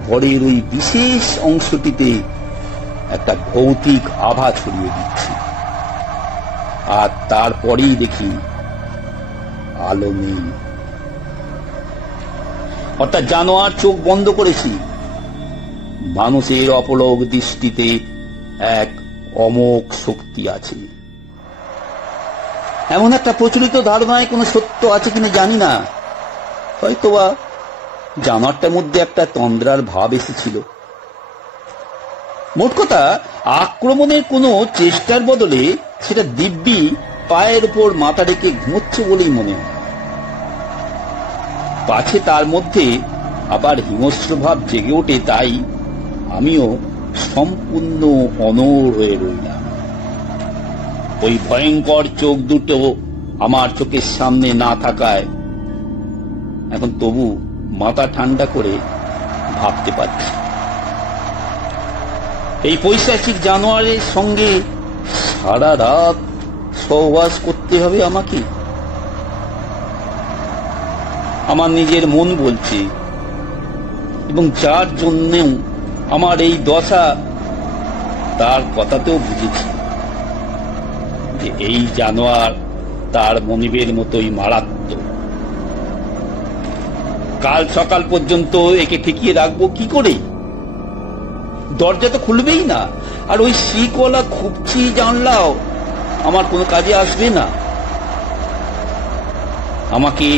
ঘরের ওই বিশেষ অংশটিতে একটা ভৌতিক আভা ছড়িয়ে দিচ্ছে। আর তারপরেই দেখি আলো নেই। অর্থাৎ জানোয়ার চোখ বন্ধ করেছি। মানুষের অপলক দৃষ্টিতে এক অমোঘ শক্তি আছে। এমন একটা প্রচলিত ধারণায় কোনো সত্য আছে কিনা জানি না, হয়তোবা জানোয়ারটার মধ্যে একটা তন্দ্রার ভাব এসেছিল। মোট কথা, আক্রমণের কোনো চেষ্টার বদলে সেটা দিব্যি পায়ের উপর মাথা রেখে ঘুমোচ্ছে বলেই মনে হয়। পাছে তার মধ্যে আবার হিংস্র ভাব জেগে ওঠে, তাই আমিও সম্পূর্ণ অনড় হয়ে রইলাম। ওই ভয়ঙ্কর চোখ দুটো আমার চোখের সামনে না থাকায় এখন তবু মাথা ঠান্ডা করে ভাবতে পারছি, এই পৈশাচিক জানোয়ারের সঙ্গে সারা রাত সহবাস করতে হবে আমাকে। আমার নিজের মন বলছে, এবং যার জন্যেও আমার এই দশা, তার কথাতেও বুঝেছি যে এই জানোয়ার তার মনিবের মতোই মারাত্মক। কাল সকাল পর্যন্ত একে ঠেকিয়ে রাখবো কি করে? দরজা তো খুলবেই না, আর ওই শিকওয়ালা খুবছি জানলাও আমার কোনো কাজে আসবে না। আমাকে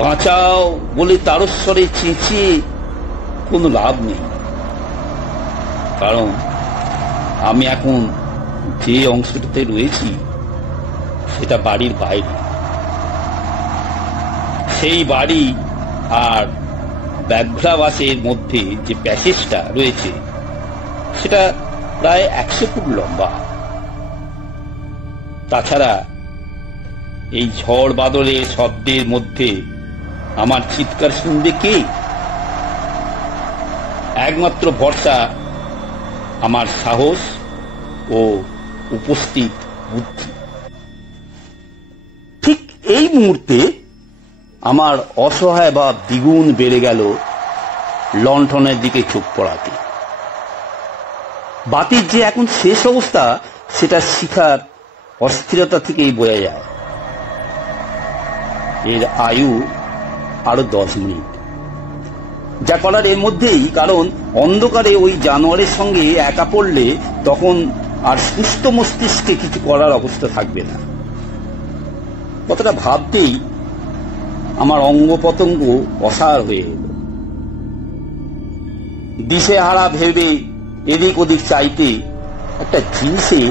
বাঁচাও বলে তারস্বরে চেঁচিয়ে কোনো লাভ নেই, কারণ আমি এখন যে অংশটাতে রয়েছি সেটা বাড়ির বাইরে। সেই বাড়ি আর ব্যাঘ্রাবাসের মধ্যে যে প্যাসেজটা রয়েছে সেটা প্রায় 100 ফুট লম্বা। তাছাড়া এই ঝড় বাদলের শব্দের মধ্যে আমার চিৎকার শুনবে কে? একমাত্র ভরসা আমার সাহস ও উপস্থিত বুদ্ধি। ঠিক এই মুহূর্তে আমার অসহায় ভাব দ্বিগুণ বেড়ে গেল লণ্ঠনের দিকে চোখ পড়াতে। বাতির যে এখন শেষ অবস্থা সেটা শিখার অস্থিরতা থেকেই বোঝা যায়। এর আয়ু আরো 10 মিনিট, যা করার এর মধ্যেই, কারণ অন্ধকারে ওই জানোয়ারের সঙ্গে একা পড়লে তখন আর সুস্থ মস্তিষ্কে কিছু করার অবস্থা থাকবে না। কথাটা ভাবতেই আমার অঙ্গ পতঙ্গ অসাড় হয়ে এল। দিশেহারা ভেবে এদিক ওদিক চাইতে একটা জিনিসের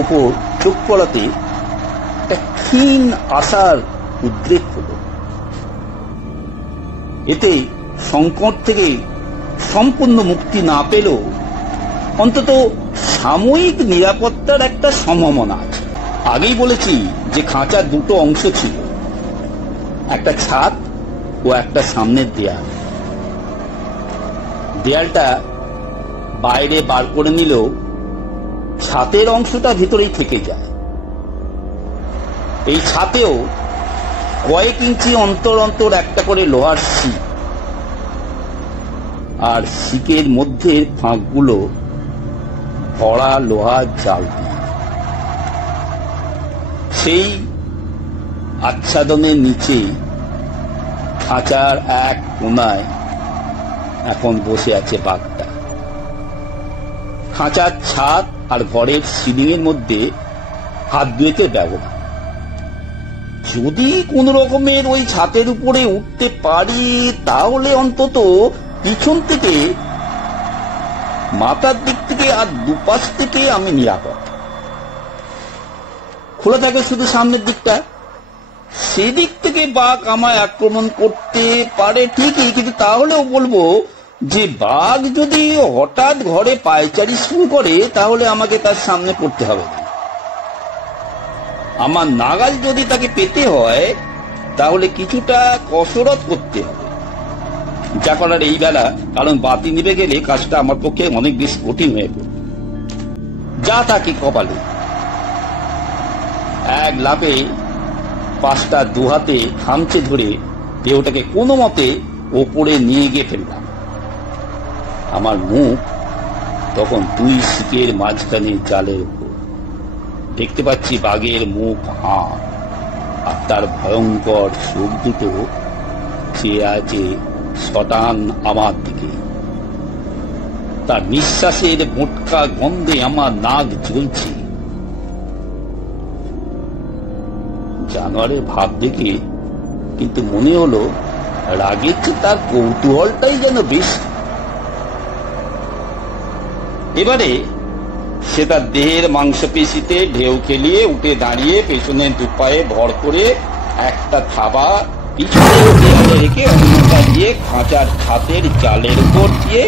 ওপর চোখ পড়াতে একটা ক্ষীণ আশার উদ্রেক হল। এতে সংকট থেকে সম্পূর্ণ মুক্তি না পেলেও অন্তত সাময়িক নিরাপত্তার একটা সম্ভাবনা আছে। আগেই বলেছি যে খাঁচার দুটো অংশ ছিল, একটা ছাদ ও একটা সামনের দেয়াল। দেয়ালটা বাইরে বার করে নিলেও ছাদের অংশটা ভিতরেই থেকে যায়। এই ছাতেও কয়েক ইঞ্চি অন্তর অন্তর একটা করে লোহার শিক, আর শিকের মধ্যে ফাঁকগুলো ভরা লোহার জাল দিয়ে। সেই আচ্ছাদনের নিচে খাঁচার এক কোনায় এখন বসে আছে বাঘটা। খাঁচার ছাদ আর ঘরের সিলিং এর মধ্যে হাত ধুয়েতে ব্যবহার। যদি কোন রকমের ওই ছাদের উপরে উঠতে পারি তাহলে অন্তত পিছন থেকে, মাথার দিক থেকে আর দুপাশ থেকে আমি নিরাপদ। খোলা থাকে শুধু সামনের দিকটা, সেদিক থেকে বাঘ আমায় আক্রমণ করতে পারে ঠিকই, কিন্তু তাহলেও বলবো যে বাঘ যদি হঠাৎ ঘরে পায়চারি শুরু করে তাহলে আমাকে তার সামনে পড়তে হবে না। আমার নাগাল যদি তাকে পেতে হয় তাহলে কিছুটা কসরত করতে হবে, যা করার এই বেলা, কারণ বাতি নিভে গেলে কাজটা আমার পক্ষে অনেক বেশি কঠিন হয়ে পড়ে। যা থাকে কপালে। এক লাফে পাশটা দুহাতে খামচে ধরে দেহটাকে কোনো মতে ওপরে নিয়ে গিয়ে ফেললাম। আমার মুখ তখন দুই শিকের মাঝখানে জালের উপর। দেখতে পাচ্ছি বাঘের মুখ হাঁ, আর তার ভয়ঙ্কর চোখ দুটো চেয়ে আছে শটান আমার দিকে। তার নিঃশ্বাসের মোটকা গন্ধে আমার নাক জ্বলছে। জানোয়ারের ভাব দেখে কিন্তু মনে হলো রাগের চেয়ে তার কৌতূহলটাই যেন বেশি। এবারে সে তার দেহের মাংসপেশিতে ঢেউ খেলিয়ে উঠে দাঁড়িয়ে পেছনে দুপায়ে ভর করে একটা থাবা পিছনে দেয়ালে রেখে অন্যটা দিয়ে খাঁচার ছাদের জালের উপর দিয়ে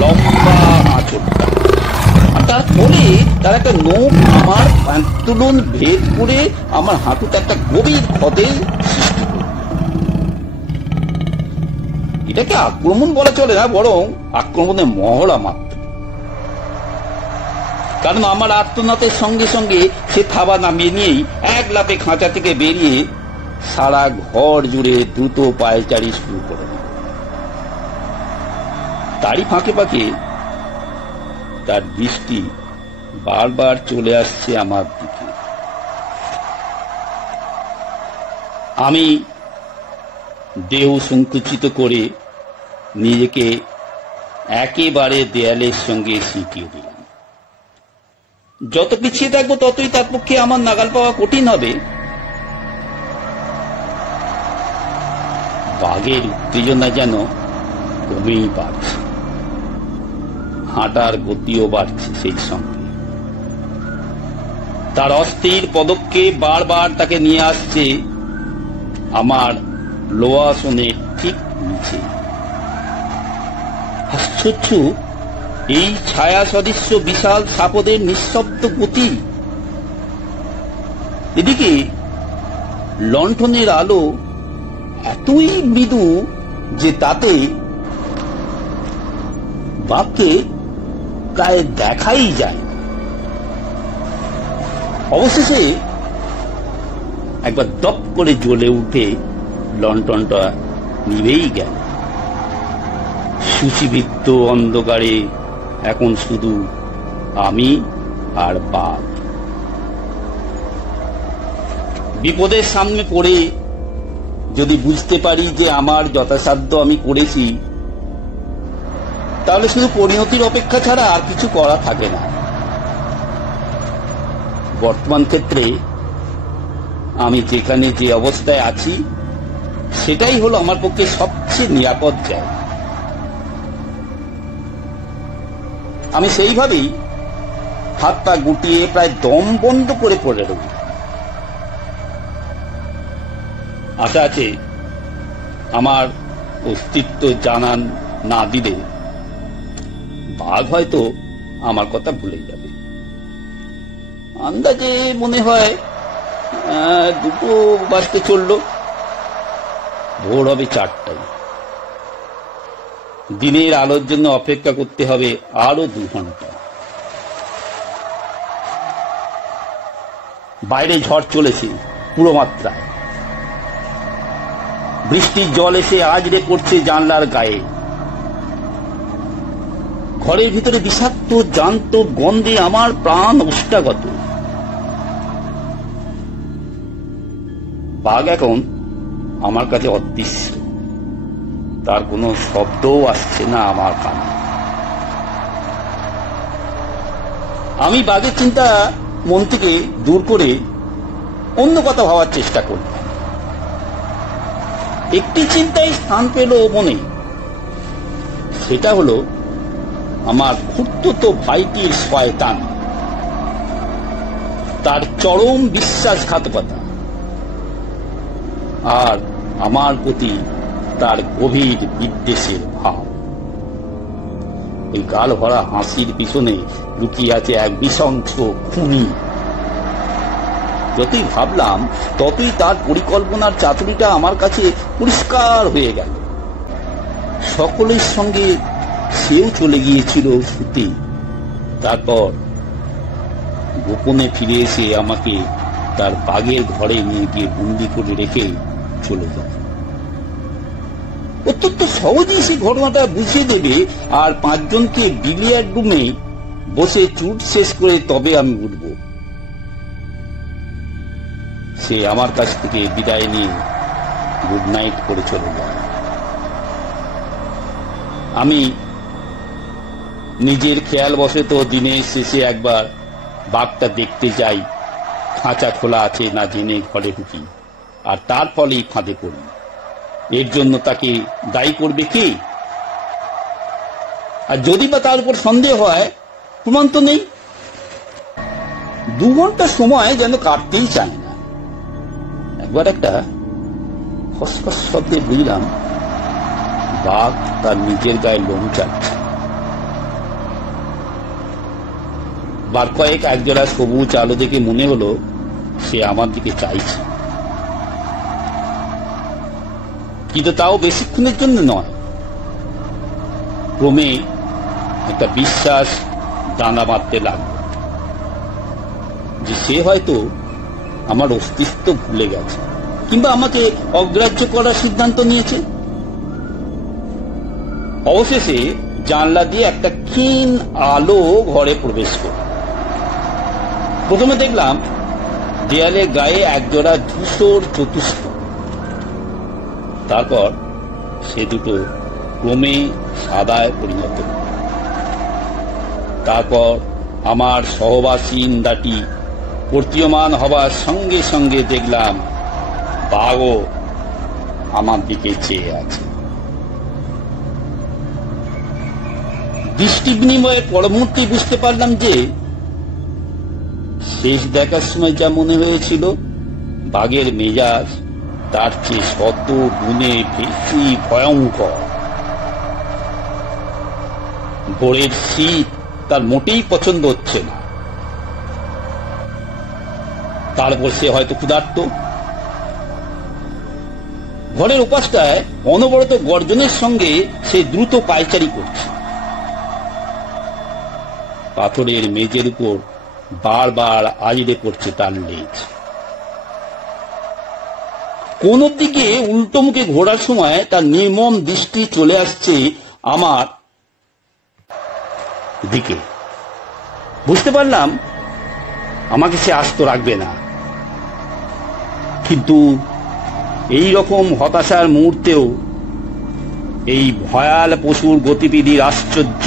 লম্বা আঁচড়টা, আর তারপরে তার একটা নোখ আমার প্যান্তুলন ভেদ করে আমার হাঁটুতে একটা গভীর ক্ষতের সৃষ্টি করে। এটাকে আক্রমণ বলা চলে না, বরং আক্রমণের মহড়া মাত্র। কারণ আমার আর্তনাদের সঙ্গে সঙ্গে সে থাবা নামিয়ে নিয়েই এক লাফে খাঁচা থেকে বেরিয়ে সারা ঘর জুড়ে দ্রুত পায়চারি শুরু করে। তারই ফাঁকে ফাঁকে তার দৃষ্টি বারবার চলে আসছে আমার দিকে। আমি দেহ সংকুচিত করে নিজেকে একেবারে দেয়ালের সঙ্গে সিটিয়ে দিলাম। যত পিছিয়ে থাকবো ততই তার পক্ষে আমার নাগাল পাওয়া কঠিন হবে। বাঘের উত্তেজনা যেন কমেই বাড়ছে, হাঁটার গতিও বাড়ছে। সেই সঙ্গে তার অস্থির পদক্ষেপ বারবার তাকে নিয়ে আসছে আমার লোয়াসনের ঠিক নিচে। আশ্চর্য এই ছায়া সদৃশ্য বিশাল সাপদের নিঃশব্দ গতি। এদিকে লণ্ঠনের আলো এতই মৃদু যে তাতে বাঘকে প্রায় দেখাই যায়। অবশেষে একবার দপ করে জ্বলে উঠে লণ্ঠনটা নিভেই গেল। সূচিবৃত্ত অন্ধকারে এখন শুধু আমি আর বাঘ। বিপদের সামনে পড়ে যদি বুঝতে পারি যে আমার যথাসাধ্য আমি করেছি, তাহলে শুধু পরিণতির অপেক্ষা ছাড়া আর কিছু করা থাকে না। বর্তমান ক্ষেত্রে আমি যেখানে যে অবস্থায় আছি সেটাই হলো আমার পক্ষে সবচেয়ে নিরাপদ জায়গা। আমি সেইভাবেই হাত পা গুটিয়ে প্রায় দম বন্ধ করে পড়ে রইল। আশা আছে আমার অস্তিত্ব জানান না দিলে বাঘ হয়তো আমার কথা ভুলে যাবে। আন্দাজে মনে হয় 2টো বাজতে চলল, ভোর হবে 4টায়। দিনের আলোর জন্য অপেক্ষা করতে হবে আরো 2 ঘন্টা। বাইরে ঝড় চলেছে পুরো মাত্রায়। বৃষ্টির জল এসে আজড়ে পড়ছে জানলার গায়ে। ঘরের ভিতরে বিষাক্ত জ্যান্ত গন্ধে আমার প্রাণ ওষ্ঠাগত। বাঘ এখন আমার কাছে অদৃশ্য, তার কোনো শব্দও আসছে না আমার কানে। আমি বাঘের চিন্তা মন থেকে দূর করে অন্য কথা ভাবার চেষ্টা করলাম। একটি চিন্তায় স্থান পেল মনে, সেটা হলো আমার খুঁড়তুতো ভাইটির শয়তান, তার চরম বিশ্বাসঘাতকতা আর আমার প্রতি তার গভীর বিদ্বেষের ভাব। এই গাল ভরা হাসির পিছনে লুকিয়ে আছে এক নৃশংস খুনি। যতই ভাবলাম ততই তার পরিকল্পনার চাতুরিটা আমার কাছে পরিষ্কার হয়ে গেল। সকলের সঙ্গে সেও চলে গিয়েছিল শুতে। তারপর গোপনে ফিরে এসে আমাকে তার বাঘের ঘরে নিয়ে গিয়ে বন্দি করে রেখে চলে যায়। অত্যন্ত সহজেই সে ঘটনাটা বুঝিয়ে দেবে, আর 5 জনকে বিলিয়ার্ড রুমে বসে চুট শেষ করে তবে আমি উঠব। সে আমার কাছ থেকে বিদায় নিয়ে গুড নাইট করে চলে যায়। আমি নিজের খেয়াল বশত দিনের শেষে একবার বাঘটা দেখতে যাই, খাঁচা খোলা আছে না জেনে ঘরে ঢুকি, আর তার ফলেই ফাঁদে পড়ি। এর জন্য তাকে দায়ী করবে কে? আর যদি বা তার উপর সন্দেহ হয়, প্রমাণ তো নেই। 2 ঘন্টা সময় যেন কাটতেই চায় না। একবার একটা খসখস শব্দে বুঝলাম বাঘ তার নিজের গায়ে লোম চাচ্ছে। বার কয়েক একজোড়া সবুজ আলো দেখে মনে হলো সে আমার দিকে চাইছে, কিন্তু তাও বেশিক্ষণের জন্য নয়। ক্রমে একটা বিশ্বাস দানা বাঁধতে লাগলো যে সে হয়তো আমার অস্তিত্ব ভুলে গেছে, কিংবা আমাকে অগ্রাহ্য করার সিদ্ধান্ত নিয়েছে। অবশেষে জানলা দিয়ে একটা ক্ষীণ আলো ঘরে প্রবেশ করে। প্রথমে দেখলাম দেয়ালের গায়ে একজোড়া ধূসর চতুষ্প, তারপর সে দুটো ক্রমে সাদায় পরিণত। তারপর আমার সহবাসী ইন্দ্রাটি প্রতীয়মান হবার সঙ্গে সঙ্গে দেখলাম বাঘও আমার দিকে চেয়ে আছে। দৃষ্টি বিনিময়ের পরমুহূর্তে বুঝতে পারলাম যে শেষ দেখার সময় যা মনে হয়েছিল বাঘের মেজাজ তার চেয়ে 100 গুণে বেশি ভয়ঙ্কর। ভোরের শীত তার মোটেই পছন্দ হচ্ছে না। তারপর সে হয়তো ক্ষুধার্ত। ঘরের উপাসটায় অনবরত গর্জনের সঙ্গে সে দ্রুত পায়চারি করছে। পাথরের মেঝের উপর বারবার আজড়ে পড়ছে তার লেজ। কোন দিকে উল্টো মুখে ঘোরার সময় তার নির্মম দৃষ্টি চলে আসছে আমার দিকে। বুঝতে পারলাম আমাকে সে আস্ত রাখবে না, কিন্তু এই রকম হতাশার মুহূর্তেও এই ভয়াল পশুর গতিবিধির আশ্চর্য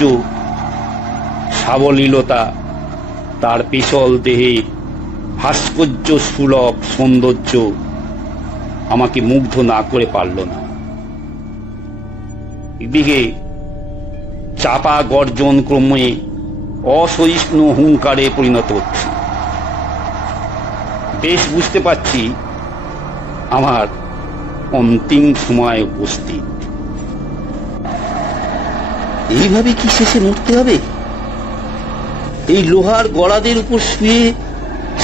সাবলীলতা, তার পেশল দেহে ভাস্কর্য সুলভ সৌন্দর্য আমাকে মুগ্ধ না করে পারল না। এদিকে চাপা গর্জন ক্রমে অসহিষ্ণু হুঙ্কারে পরিণত হচ্ছে। বেশ বুঝতে পারছি আমার অন্তিম সময় উপস্থিত। এইভাবে কি শেষে মরতে হবে? এই লোহার গড়াদের উপর শুয়ে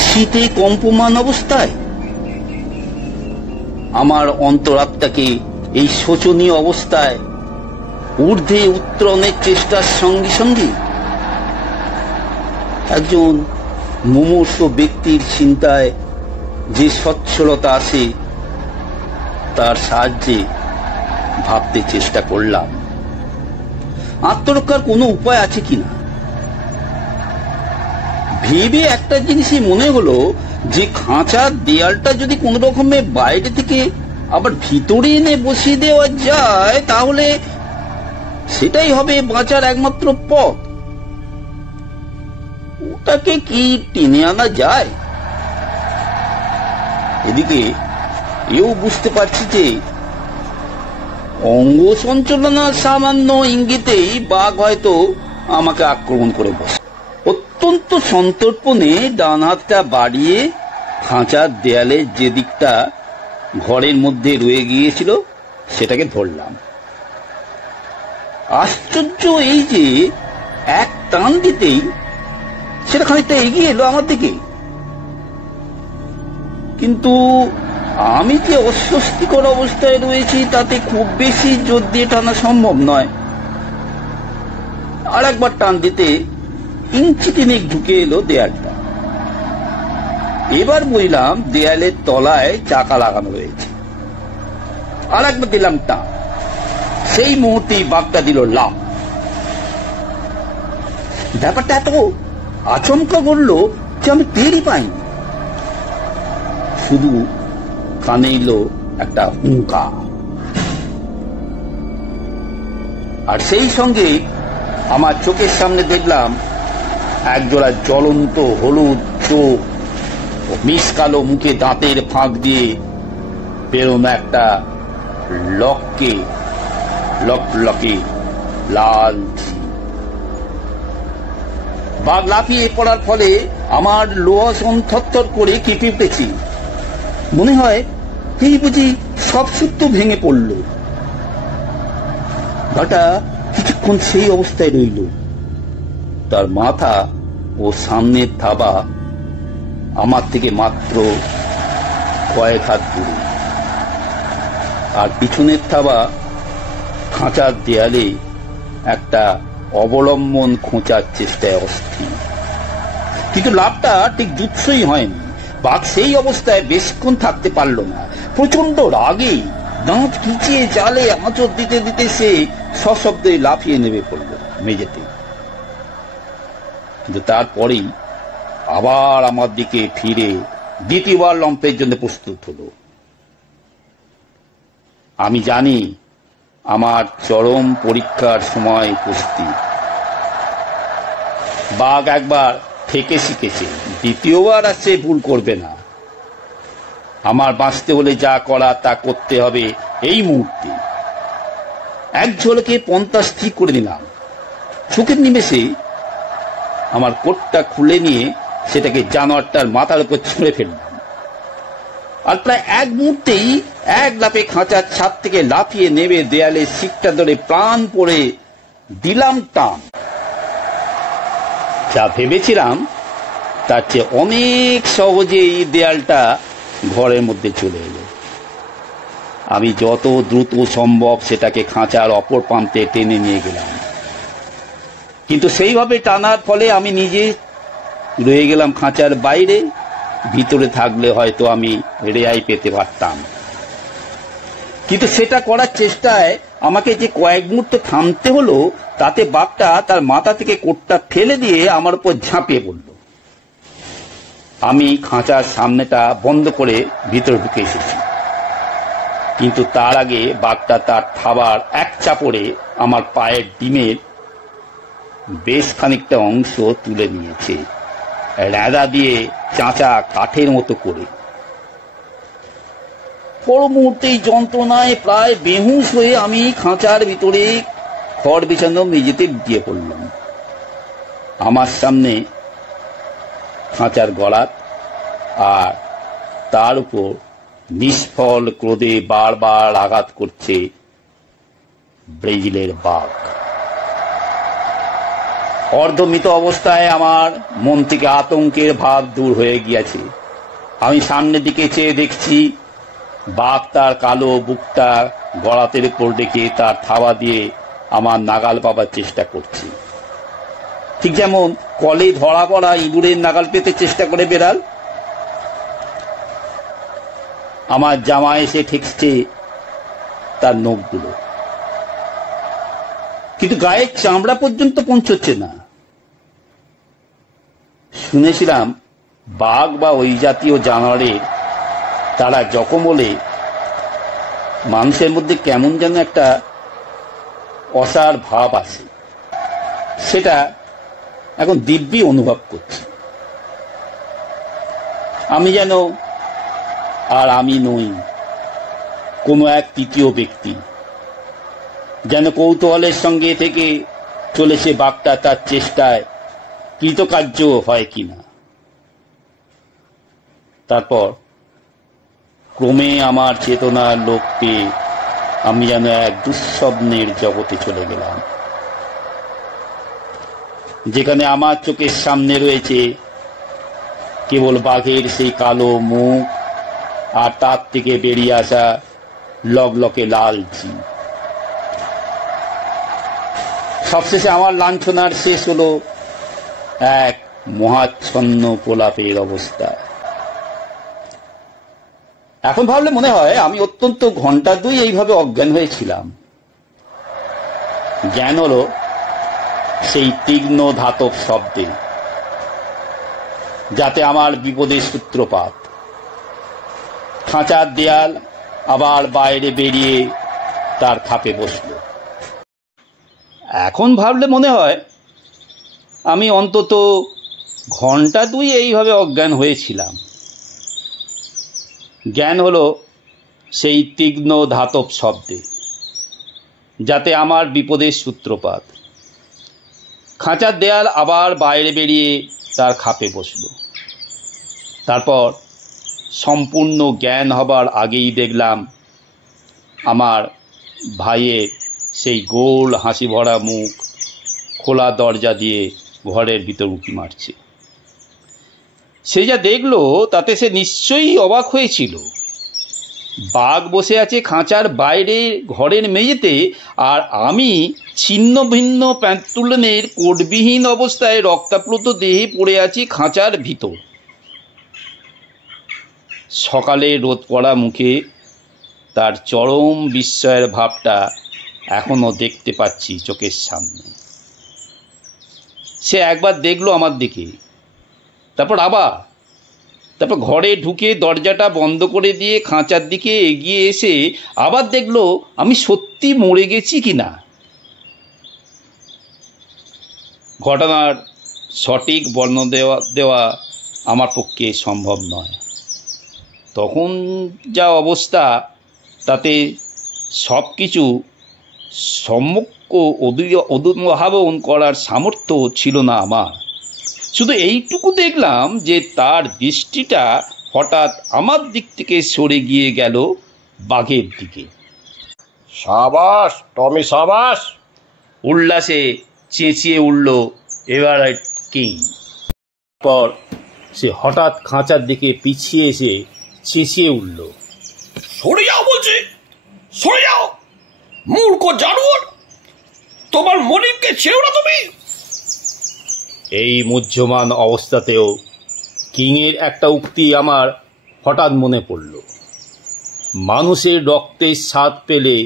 শীতে কম্পমান অবস্থায়? আমার অন্তরাত্মাকে এই শোচনীয় অবস্থায় ঊর্ধ্বে উত্তরণের চেষ্টার সঙ্গে সঙ্গে একজন মুমূর্ষ ব্যক্তির চিন্তায় যে সচ্ছলতা আসে তার সাহায্যে ভাবতে চেষ্টা করলাম আত্মরক্ষার কোনো উপায় আছে কিনা। ভেবে একটা জিনিসই মনে হলো যে খাঁচার দেয়ালটা যদি কোন রকমে বাইরে থেকে আবার ভিতরে এনে বসিয়ে দেওয়া যায় তাহলে সেটাই হবে বাঁচার একমাত্র পথ। ওটাকে কি টেনে আনা যায়? এদিকে এও বুঝতে পারছি যে অঙ্গ সঞ্চালনার সামান্য ইঙ্গিতেই বাঘ হয়তো আমাকে আক্রমণ করে বসে। অত্যন্ত সন্তর্পণে ডান হাতটা বাড়িয়ে খাঁচার দেয়ালের যে দিকটা ঘরের মধ্যে রয়ে গিয়েছিল সেটাকে ধরলাম। আশ্চর্য এই যে এক টান দিতেই সেটা খানিকটা এগিয়ে এলো আমার দিকে। কিন্তু আমি যে অস্বস্তিকর অবস্থায় রয়েছি তাতে খুব বেশি জোর দিয়ে টানা সম্ভব নয়। আর একবার টান দিতে ইঞ্চি তিনেক ঢুকে এলো দেয়ালটা। এবার বুঝলাম দেয়ালের তলায় চাকা লাগানো রয়েছে। আর একবার দিলাম টান, সেই মুহূর্তেই বাঘটা দিল লাফ। ব্যাপারটা এত আচমকা করলো যে আমি টেরই পাইনি। শুধু কানে এলো একটা হুঙ্কা, আর সেই সঙ্গে আমার চোখের সামনে দেখলাম একজোড়া জ্বলন্ত হলুদ চোখ ও মিসকালো মুখে দাঁতের ফাঁক দিয়ে বেরোনো একটা লকলকে লাল। বাঘ লাফিয়ে পড়ার ফলে আমার লোহা থরথর করে কেঁপে উঠেছি। মনে হয় এই বুঝি সব সূত্র ভেঙে পড়ল। বাঘটা কিছুক্ষণ সেই অবস্থায় রইল, তার মাথা ও সামনের থাবা আমার থেকে মাত্র কয়েক হাত দূরে, আর পিছনের থাবা খাঁচার দেয়ালে একটা অবলম্বন খোঁচার চেষ্টায় অস্থির। কিন্তু লাভটা ঠিক জুৎসই হয়নি। বাঘ সেই অবস্থায় বেশিক্ষণ থাকতে পারল না। প্রচন্ড রাগে দাঁত খিচিয়ে জালে আঁচড় দিতে দিতে সে সশব্দে লাফিয়ে নেমে পড়ল মেঝেতে। কিন্তু তারপরেই আবার আমার দিকে ফিরে দ্বিতীয়বার লম্পের জন্য প্রস্তুত হল। আমি জানি আমার চরম পরীক্ষার সময় উপস্থিত। বাঘ একবার থেকে শিখেছে, দ্বিতীয়বার আর সে ভুল করবে না। আমার বাঁচতে হলে যা করা তা করতে হবে এই মুহূর্তে। এক ঝলকে পন্থা স্থির করে নিলাম। চোখের নিমেষে আমার কোটটা খুলে নিয়ে সেটাকে জানোয়ারটার মাথার উপর ছুঁড়ে ফেললাম, আর প্রায় এক মুহূর্তেই এক লাফে খাঁচার ছাদ থেকে লাফিয়ে নেমে দেয়ালের শিকটা ধরে প্রাণ পড়ে দিলাম টান। যা ভেবেছিলাম তার চেয়ে অনেক সহজেই দেয়ালটা ঘরের মধ্যে চলে এলো। আমি যত দ্রুত সম্ভব সেটাকে খাঁচার অপর প্রান্তে টেনে নিয়ে গেলাম, কিন্তু সেইভাবে টানার ফলে আমি নিজে রয়ে গেলাম খাঁচার বাইরে। ভিতরে থাকলে হয়তো আমি রেহাই পেতে পারতাম, কিন্তু সেটা করার চেষ্টায় আমাকে যে কয়েক মুহূর্ত থামতে হলো, তাতে বাঘটা তার মাথা থেকে কোটটা ফেলে দিয়ে আমার উপর ঝাঁপিয়ে পড়ল। আমি খাঁচার সামনেটা বন্ধ করে ভিতরে ঢুকে এসেছি, কিন্তু তার আগে বাঘটা তার থাবার এক চাপড়ে আমার পায়ের ডিমের বেশ খানিকটা অংশ তুলে নিয়েছে, রেঁদা দিয়ে চাঁচা কাঠের মতো করে। পর মুহূর্তেই যন্ত্রণায় প্রায় বেহুশ হয়ে আমি খাঁচার ভিতরে খড় বিছানো মেঝেতে গিয়ে পড়লাম। আমার সামনে খাঁচার গলাত, আর তার উপর নিষ্ফল ক্রোধে বারবার আঘাত করছে ব্রাজিলের বাঘ। অর্ধমৃত অবস্থায় আমার মন থেকে আতঙ্কের ভাব দূর হয়ে গিয়েছে। আমি সামনের দিকে চেয়ে দেখছি বাঘ তার কালো বুকটা গলাতের উপর রেখে তার থাবা দিয়ে আমার নাগাল পাবার চেষ্টা করছে, ঠিক যেমন কলে ধরা পড়া ইঁদুরের নাগাল পেতে চেষ্টা করে বেড়াল। আমার জামা এসে ঠেকছে তার নখগুলো, কিন্তু গায়ের চামড়া পর্যন্ত পৌঁছচ্ছে না। শুনেছিলাম বাঘ বা ওই জাতীয় জানোয়ারের তারা জখম হলে মানুষের মধ্যে কেমন যেন একটা অসার ভাব আসে, সেটা এখন দিব্যি অনুভব করছি। আমি যেন আর আমি নই, কোনো এক তৃতীয় ব্যক্তি, যেন কৌতূহলের সঙ্গে থেকে চলেছে বাঘটা তার চেষ্টায় কৃতকার্য হয় কিনা। তারপর ক্রমে আমার চেতনার লোপ পেয়ে আমি যেন এক দুঃস্বপ্নের জগতে চলে গেলাম, যেখানে আমার চোখের সামনে রয়েছে কেবল বাঘের সেই কালো মুখ আর তার থেকে বেরিয়ে আসা লগলকে লাল জিভ। সবশেষে আমার লাঞ্ছনার শেষ হলো এক মহাচ্ছন্ন প্রলাপের অবস্থা। এখন ভাবলে মনে হয় আমি অত্যন্ত ঘন্টা দুই এইভাবে অজ্ঞান হয়েছিলাম। জ্ঞান হলো সেই তীক্ষ্ণ ধাতব শব্দে, যাতে আমার বিপদের সূত্রপাত। খাঁচার দেয়াল আবার বাইরে বেরিয়ে তার খাপে বসল। এখন ভাবলে মনে হয় আমি অন্তত ঘন্টা দুই এইভাবে অজ্ঞান হয়েছিলাম। জ্ঞান হলো সেই তীক্ষ্ণ ধাতব শব্দে, যাতে আমার বিপদের সূত্রপাত। খাঁচার দেয়াল আবার বাইরে বেরিয়ে তার খাপে বসল। তারপর সম্পূর্ণ জ্ঞান হবার আগেই দেখলাম আমার ভাইয়ের সেই গোল হাসি ভরা মুখ খোলা দরজা দিয়ে ঘরের ভিতর উঁকি মারছে। সে যা দেখলো তাতে সে নিশ্চয়ই অবাক হয়েছিল। বাঘ বসে আছে খাঁচার বাইরে ঘরের মেঝেতে, আর আমি ছিন্ন ভিন্ন প্যান্তুলনের কোটবিহীন অবস্থায় রক্তাপ্লুত দেহে পড়ে আছি খাঁচার ভিতর। সকালে রোদ পড়া মুখে তার চরম বিস্ময়ের ভাবটা এখনো দেখতে পাচ্ছি চোখের সামনে। সে একবার দেখলো আমার দিকে, তারপর ঘরে ঢুকে দরজাটা বন্ধ করে দিয়ে খাঁচার দিকে এগিয়ে এসে আবার দেখলো আমি সত্যি মরে গেছি কিনা। ঘটনার সঠিক বর্ণনা দেওয়া আমার পক্ষে সম্ভব নয়। তখন যা অবস্থা, তাতে সব কিছু সম্যক অনুধাবন করার সামর্থ্য ছিল না আমার। শুধু এইটুকু দেখলাম যে তার দৃষ্টিটা হঠাৎ আমার দিক থেকে সরে গিয়ে গেল বাঘের দিকে। সাবাস টমি, সাবাস! উল্লাসে চেঁচিয়ে উঠল এভারেট কিং। পর সে হঠাৎ খাঁচার দিকে পিছিয়ে এসে চেঁচিয়ে উঠল, সরে যাও বলছি, সরে যাও মূর্খ জানোয়ার! তোমার মনিবকে ছেড়ো না তুমি! এই মুহ্যমান অবস্থাতেও কিংয়ের একটা উক্তি আমার হঠাৎ মনে পড়ল। মানুষের রক্তের স্বাদ পেলে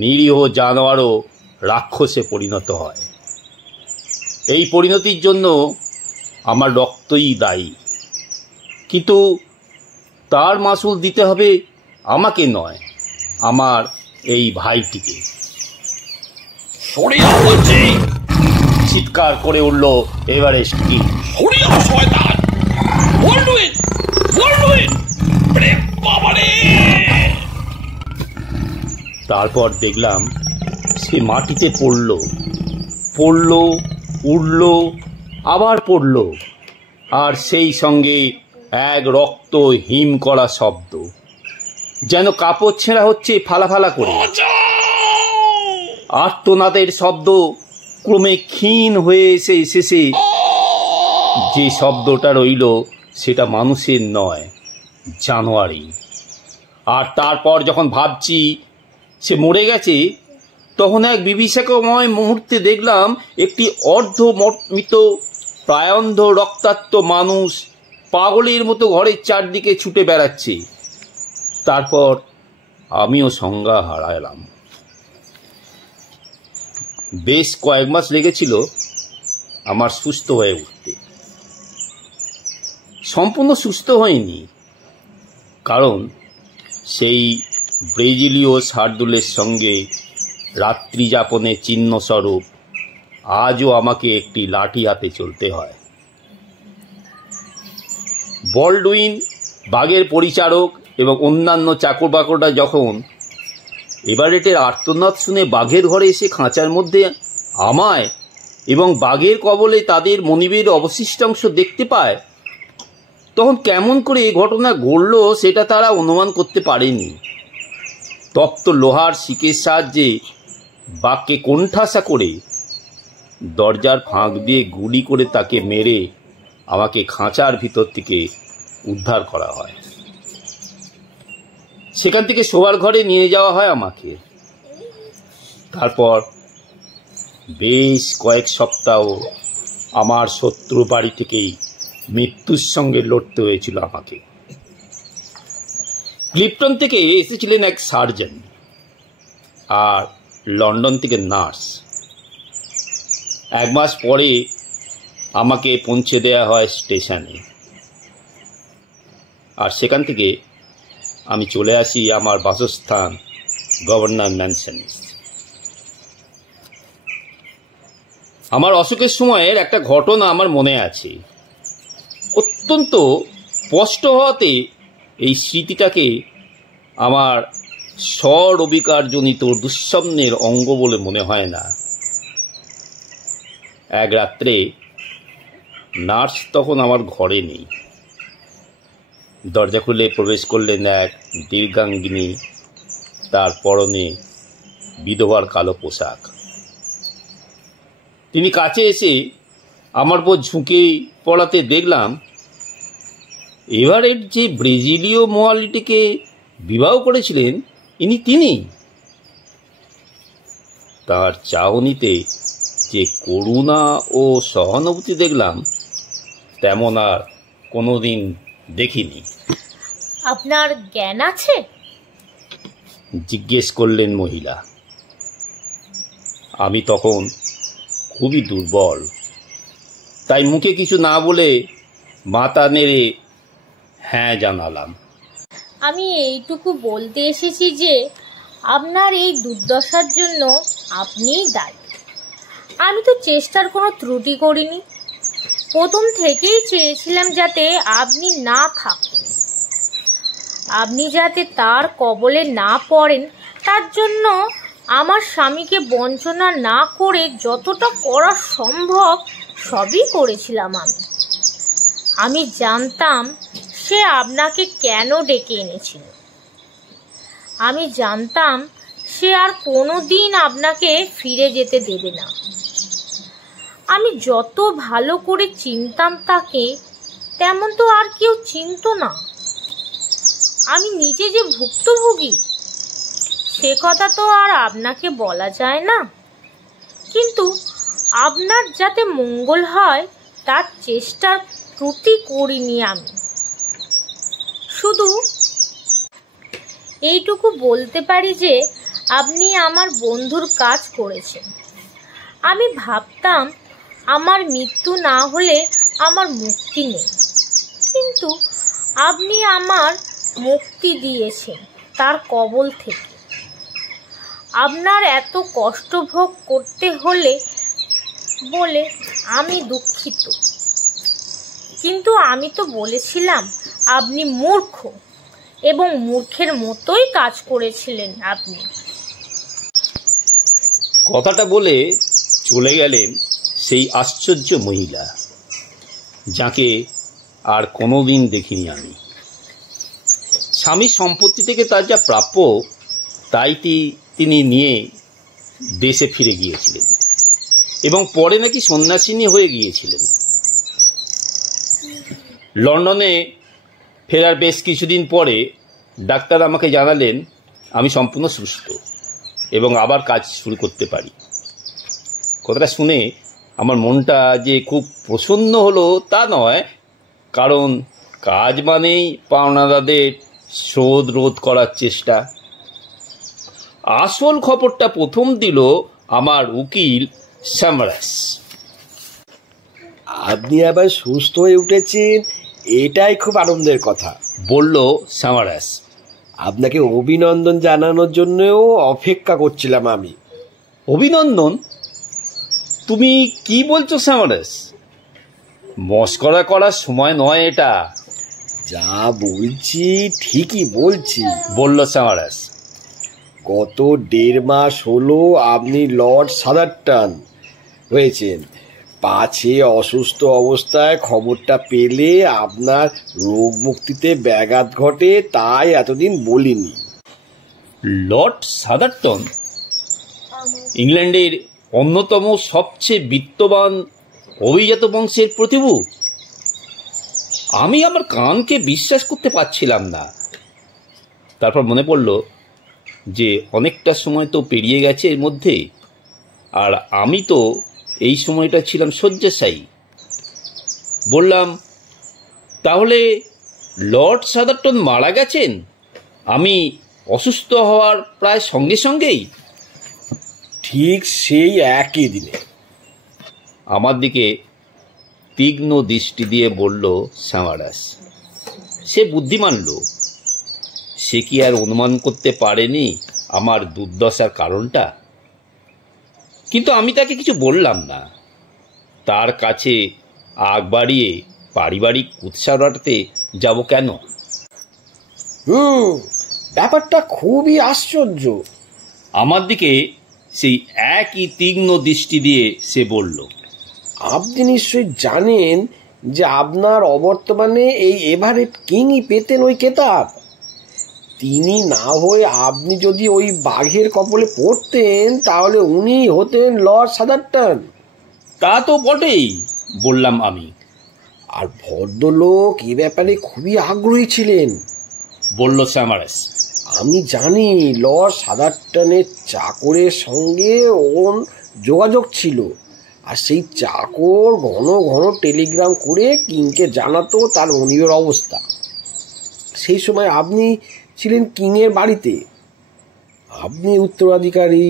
নিরীহ জানোয়ারও রাক্ষসে পরিণত হয়। এই পরিণতির জন্য আমার রক্তই দায়ী, কিন্তু তার মাসুল দিতে হবে আমাকে নয়, আমার এই ভাইটিকে। সরে যাও বলছি! চিৎকার করে উঠল এভারেস্ট কিং। সরে যাও শয়তান! বলডুইন, বলডুইন! আরে বাবা রে! তারপর দেখলাম সে মাটিতে পড়ল, উড়ল, আবার পড়ল, আর সেই সঙ্গে এক রক্ত হিম করা শব্দ, যেন কাপড় ছেঁড়া হচ্ছে ফালা ফালা করে। আর্তনাদের শব্দ ক্রমে ক্ষীণ হয়ে এসে শেষে যে শব্দটা রইল সেটা মানুষের নয়, জানোয়ারই। আর তারপর যখন ভাবছি সে মরে গেছে, তখন এক বিভীষিকাময় মুহূর্তে দেখলাম একটি অর্ধমৃত প্রায়ন্ধ রক্তাক্ত মানুষ পাগলের মতো ঘরের চারদিকে ছুটে বেড়াচ্ছে। তারপর আমিও সংজ্ঞা হারালাম। বেশ কয়েক মাস লেগেছিল আমার সুস্থ হয়ে উঠতে। সম্পূর্ণ সুস্থ হয়নি, কারণ সেই ব্রাজিলীয় শার্দুলের সঙ্গে রাত্রি যাপনের চিহ্নস্বরূপ আজও আমাকে একটি লাঠি হাতে চলতে হয়। বলডুইন, বাঘের পরিচারক এবং অন্যান্য চাকর বাকররা যখন এভারেটের আর্তনাদ শুনে বাঘের ঘরে এসে খাঁচার মধ্যে আমায় এবং বাঘের কবলে তাদের মনিবের অবশিষ্টাংশ দেখতে পায়, তখন কেমন করে এই ঘটনা ঘটল সেটা তারা অনুমান করতে পারেনি। তপ্ত লোহার শিকের সাহায্যে বাঘকে কোণঠাসা করে দরজার ফাঁক দিয়ে গুলি করে তাকে মেরে আমাকে খাঁচার ভিতর থেকে উদ্ধার করা হয়। সেখান থেকে শোবার ঘরে নিয়ে যাওয়া হয় আমাকে। তারপর বেশ কয়েক সপ্তাহ আমার শত্রু বাড়ি থেকেই মৃত্যুর সঙ্গে লড়তে হয়েছিল আমাকে। ক্লিফটন থেকে এসেছিলেন এক সার্জন আর লন্ডন থেকে নার্স। 1 মাস পরে আমাকে পৌঁছে দেওয়া হয় স্টেশনে, আর সেখান থেকে আমি চলে আসি আমার বাসস্থান গভর্নর ম্যানশনে। আমার অসুখের সময়ের একটা ঘটনা আমার মনে আছে, অত্যন্ত স্পষ্ট হওয়াতে এই স্মৃতিটাকে আমার স্বরবিকারজনিত দুঃস্বপ্নের অঙ্গ বলে মনে হয় না। এক রাত্রে নার্স তখন আমার ঘরে নেই। দরজা খুলে প্রবেশ করলেন এক দীর্ঘাঙ্গিনী, তার পরনে বিধবার কালো পোশাক। তিনি কাছে এসে আমার উপর ঝুঁকে পড়াতে দেখলাম এভারেট যে ব্রাজিলীয় মোয়ালিটিকে বিবাহ করেছিলেন তিনি। তার চাহনিতে যে করুণা ও সহানুভূতি দেখলাম তেমন আর কোনোদিন দেখিনি। আপনার জ্ঞান আছে? জিজ্ঞেস করলেন মহিলা। আমি তখন খুবই দুর্বল, তাই মুখে কিছু না বলে মাথা নেড়ে হ্যাঁ জানালাম। আমি এইটুকু বলতে এসেছি যে আপনার এই দুর্দশার জন্য আপনিই দায়ী। আমি তো চেষ্টার কোনো ত্রুটি করিনি। প্রথম থেকেই চেয়েছিলাম যাতে আপনি না থাকুন, আপনি যাতে তার কবলে না পড়েন, তার জন্য আমার স্বামীকে বঞ্চনা না করে যতটা করা সম্ভব সবই করেছিলাম। আমি জানতাম সে আপনাকে কেন ডেকে এনেছিল। আমি জানতাম সে আর কোনো দিন আপনাকে ফিরে যেতে দেবে না। আমি যত ভালো করে চিনতাম তাকে, তেমন তো আর কেউ চিনত না। আমি নিজে যে ভুক্তভোগী সে কথা তো আর আপনাকে বলা যায় না, কিন্তু আপনার যাতে মঙ্গল হয় তার চেষ্টার ত্রুটি করিনি আমি। শুধু এইটুকু বলতে পারি যে আপনি আমার বন্ধুর কাজ করেছেন। আমি ভাবতাম আমার মৃত্যু না হলে আমার মুক্তি নেই, কিন্তু আপনি আমার মুক্তি দিয়েছেন তার কবল থেকে। আপনার এত কষ্ট ভোগ করতে হলে বলে আমি দুঃখিত, কিন্তু আমি তো বলেছিলাম আপনি মূর্খ, এবং মূর্খের মতোই কাজ করেছিলেন আপনি। কথাটা বলে চলে গেলেন সেই আশ্চর্য মহিলা, যাকে আর কোনোদিন দেখিনি আমি। স্বামীর সম্পত্তি থেকে তার যা প্রাপ্য তাই তিনি নিয়ে দেশে ফিরে গিয়েছিলেন এবং পরে নাকি সন্ন্যাসিনী হয়ে গিয়েছিলেন। লন্ডনে ফেরার বেশ কিছুদিন পরে ডাক্তার আমাকে জানালেন আমি সম্পূর্ণ সুস্থ এবং আবার কাজ শুরু করতে পারি। কথাটা শুনে আমার মনটা যে খুব প্রসন্ন হলো তা নয়, কারণ কাজ মানেই পাওনাদারদের শোধ রোধ করার চেষ্টা। আসল খবরটা প্রথম দিল আমার উকিল স্যামারাস। আপনি আবার সুস্থ হয়ে উঠেছেন, এটাই খুব আনন্দের কথা, বলল স্যামারাস। আপনাকে অভিনন্দন জানানোর জন্যও অপেক্ষা করছিলাম আমি। অভিনন্দন? তুমি কি বলছো স্যামারাস? মস্করা করার সময় নয় এটা। যা বলছি ঠিকই বলছি, বলল স্যামারাস। গত 1.5 মাস হলো আপনি লর্ড সাদারটন হয়েছেন। পাছে অসুস্থ অবস্থায় খবরটা পেলে আপনার রোগ মুক্তিতে ব্যাঘাত ঘটে, তাই এতদিন বলিনি। লর্ড সাদারটন ইংল্যান্ডের অন্যতম সবচেয়ে বিত্তবান অভিজাত বংশের প্রতিভু। আমি আমার কানকে বিশ্বাস করতে পারছিলাম না। তারপর মনে পড়ল যে অনেকটা সময় তো পেরিয়ে গেছে এর মধ্যে, আর আমি তো এই সময়টা ছিলাম শয্যাশায়ী। বললাম, তাহলে লর্ড সাদারটন মারা গেছেন? আমি অসুস্থ হওয়ার প্রায় সঙ্গে সঙ্গেই? ঠিক সেই একই দিনে। আমার দিকে তীক্ষ্ণ দৃষ্টি দিয়ে বলল শ্যামাদাস। সে বুদ্ধিমান লোক, সে কি আর অনুমান করতে পারেনি আমার দুর্দশার কারণটা? কিন্তু আমি তাকে কিছু বললাম না। তার কাছে আগ বাড়িয়ে পারিবারিক উৎসাহ রাখতে যাব কেন? ব্যাপারটা খুবই আশ্চর্য। আমার দিকে সেই একই তীক্ষ্ণ দৃষ্টি দিয়ে সে বলল, আপনি নিশ্চয়ই জানেন যে আপনার অবর্তমানে এই এভারেট কিংই পেতেন ওই কেতাব। তিনি না হয়ে আপনি যদি ওই বাঘের কবলে পড়তেন তাহলে উনি হতেন লর্ড সাদারটন। তা তো বটেই, বললাম আমি। আর ভদ্রলোক এ ব্যাপারে খুবই আগ্রহী ছিলেন, বলল শ্যামাদাস। আমি জানি লর্ড সাদারটনের চাকরের সঙ্গে ওর যোগাযোগ ছিল, আর সেই চাকর ঘন ঘন টেলিগ্রাম করে কিংকে জানাতো তার মনিবের অবস্থা। সেই সময় আপনি ছিলেন কিংয়ের বাড়িতে, আপনি উত্তরাধিকারী,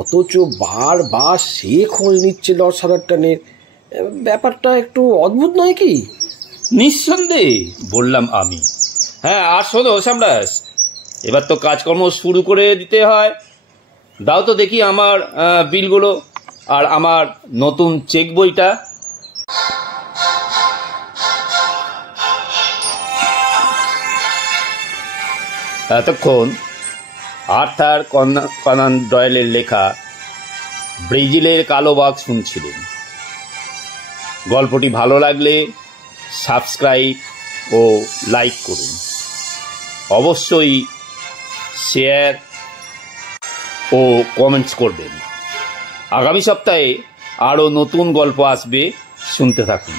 অথচ বারবার সে খোঁজ নিচ্ছে লর্ড সাদারটনের। ব্যাপারটা একটু অদ্ভুত নয় কি? নিঃসন্দেহে, বললাম আমি। হ্যাঁ, আর শোনো শ্যামাদাস, এবার তো কাজকর্ম শুরু করে দিতে হয়। দাও তো দেখি আমার বিলগুলো আর আমার নতুন চেক বইটা। এতক্ষণ আর্থার কনান ডয়েলের লেখা ব্রেজিলের কালো বাঘ শুনছিলেন। গল্পটি ভালো লাগলে সাবস্ক্রাইব ও লাইক করুন। অবশ্যই শেয়ার ও কমেন্টস করবেন। আগামী সপ্তাহে আরও নতুন গল্প আসবে, শুনতে থাকুন।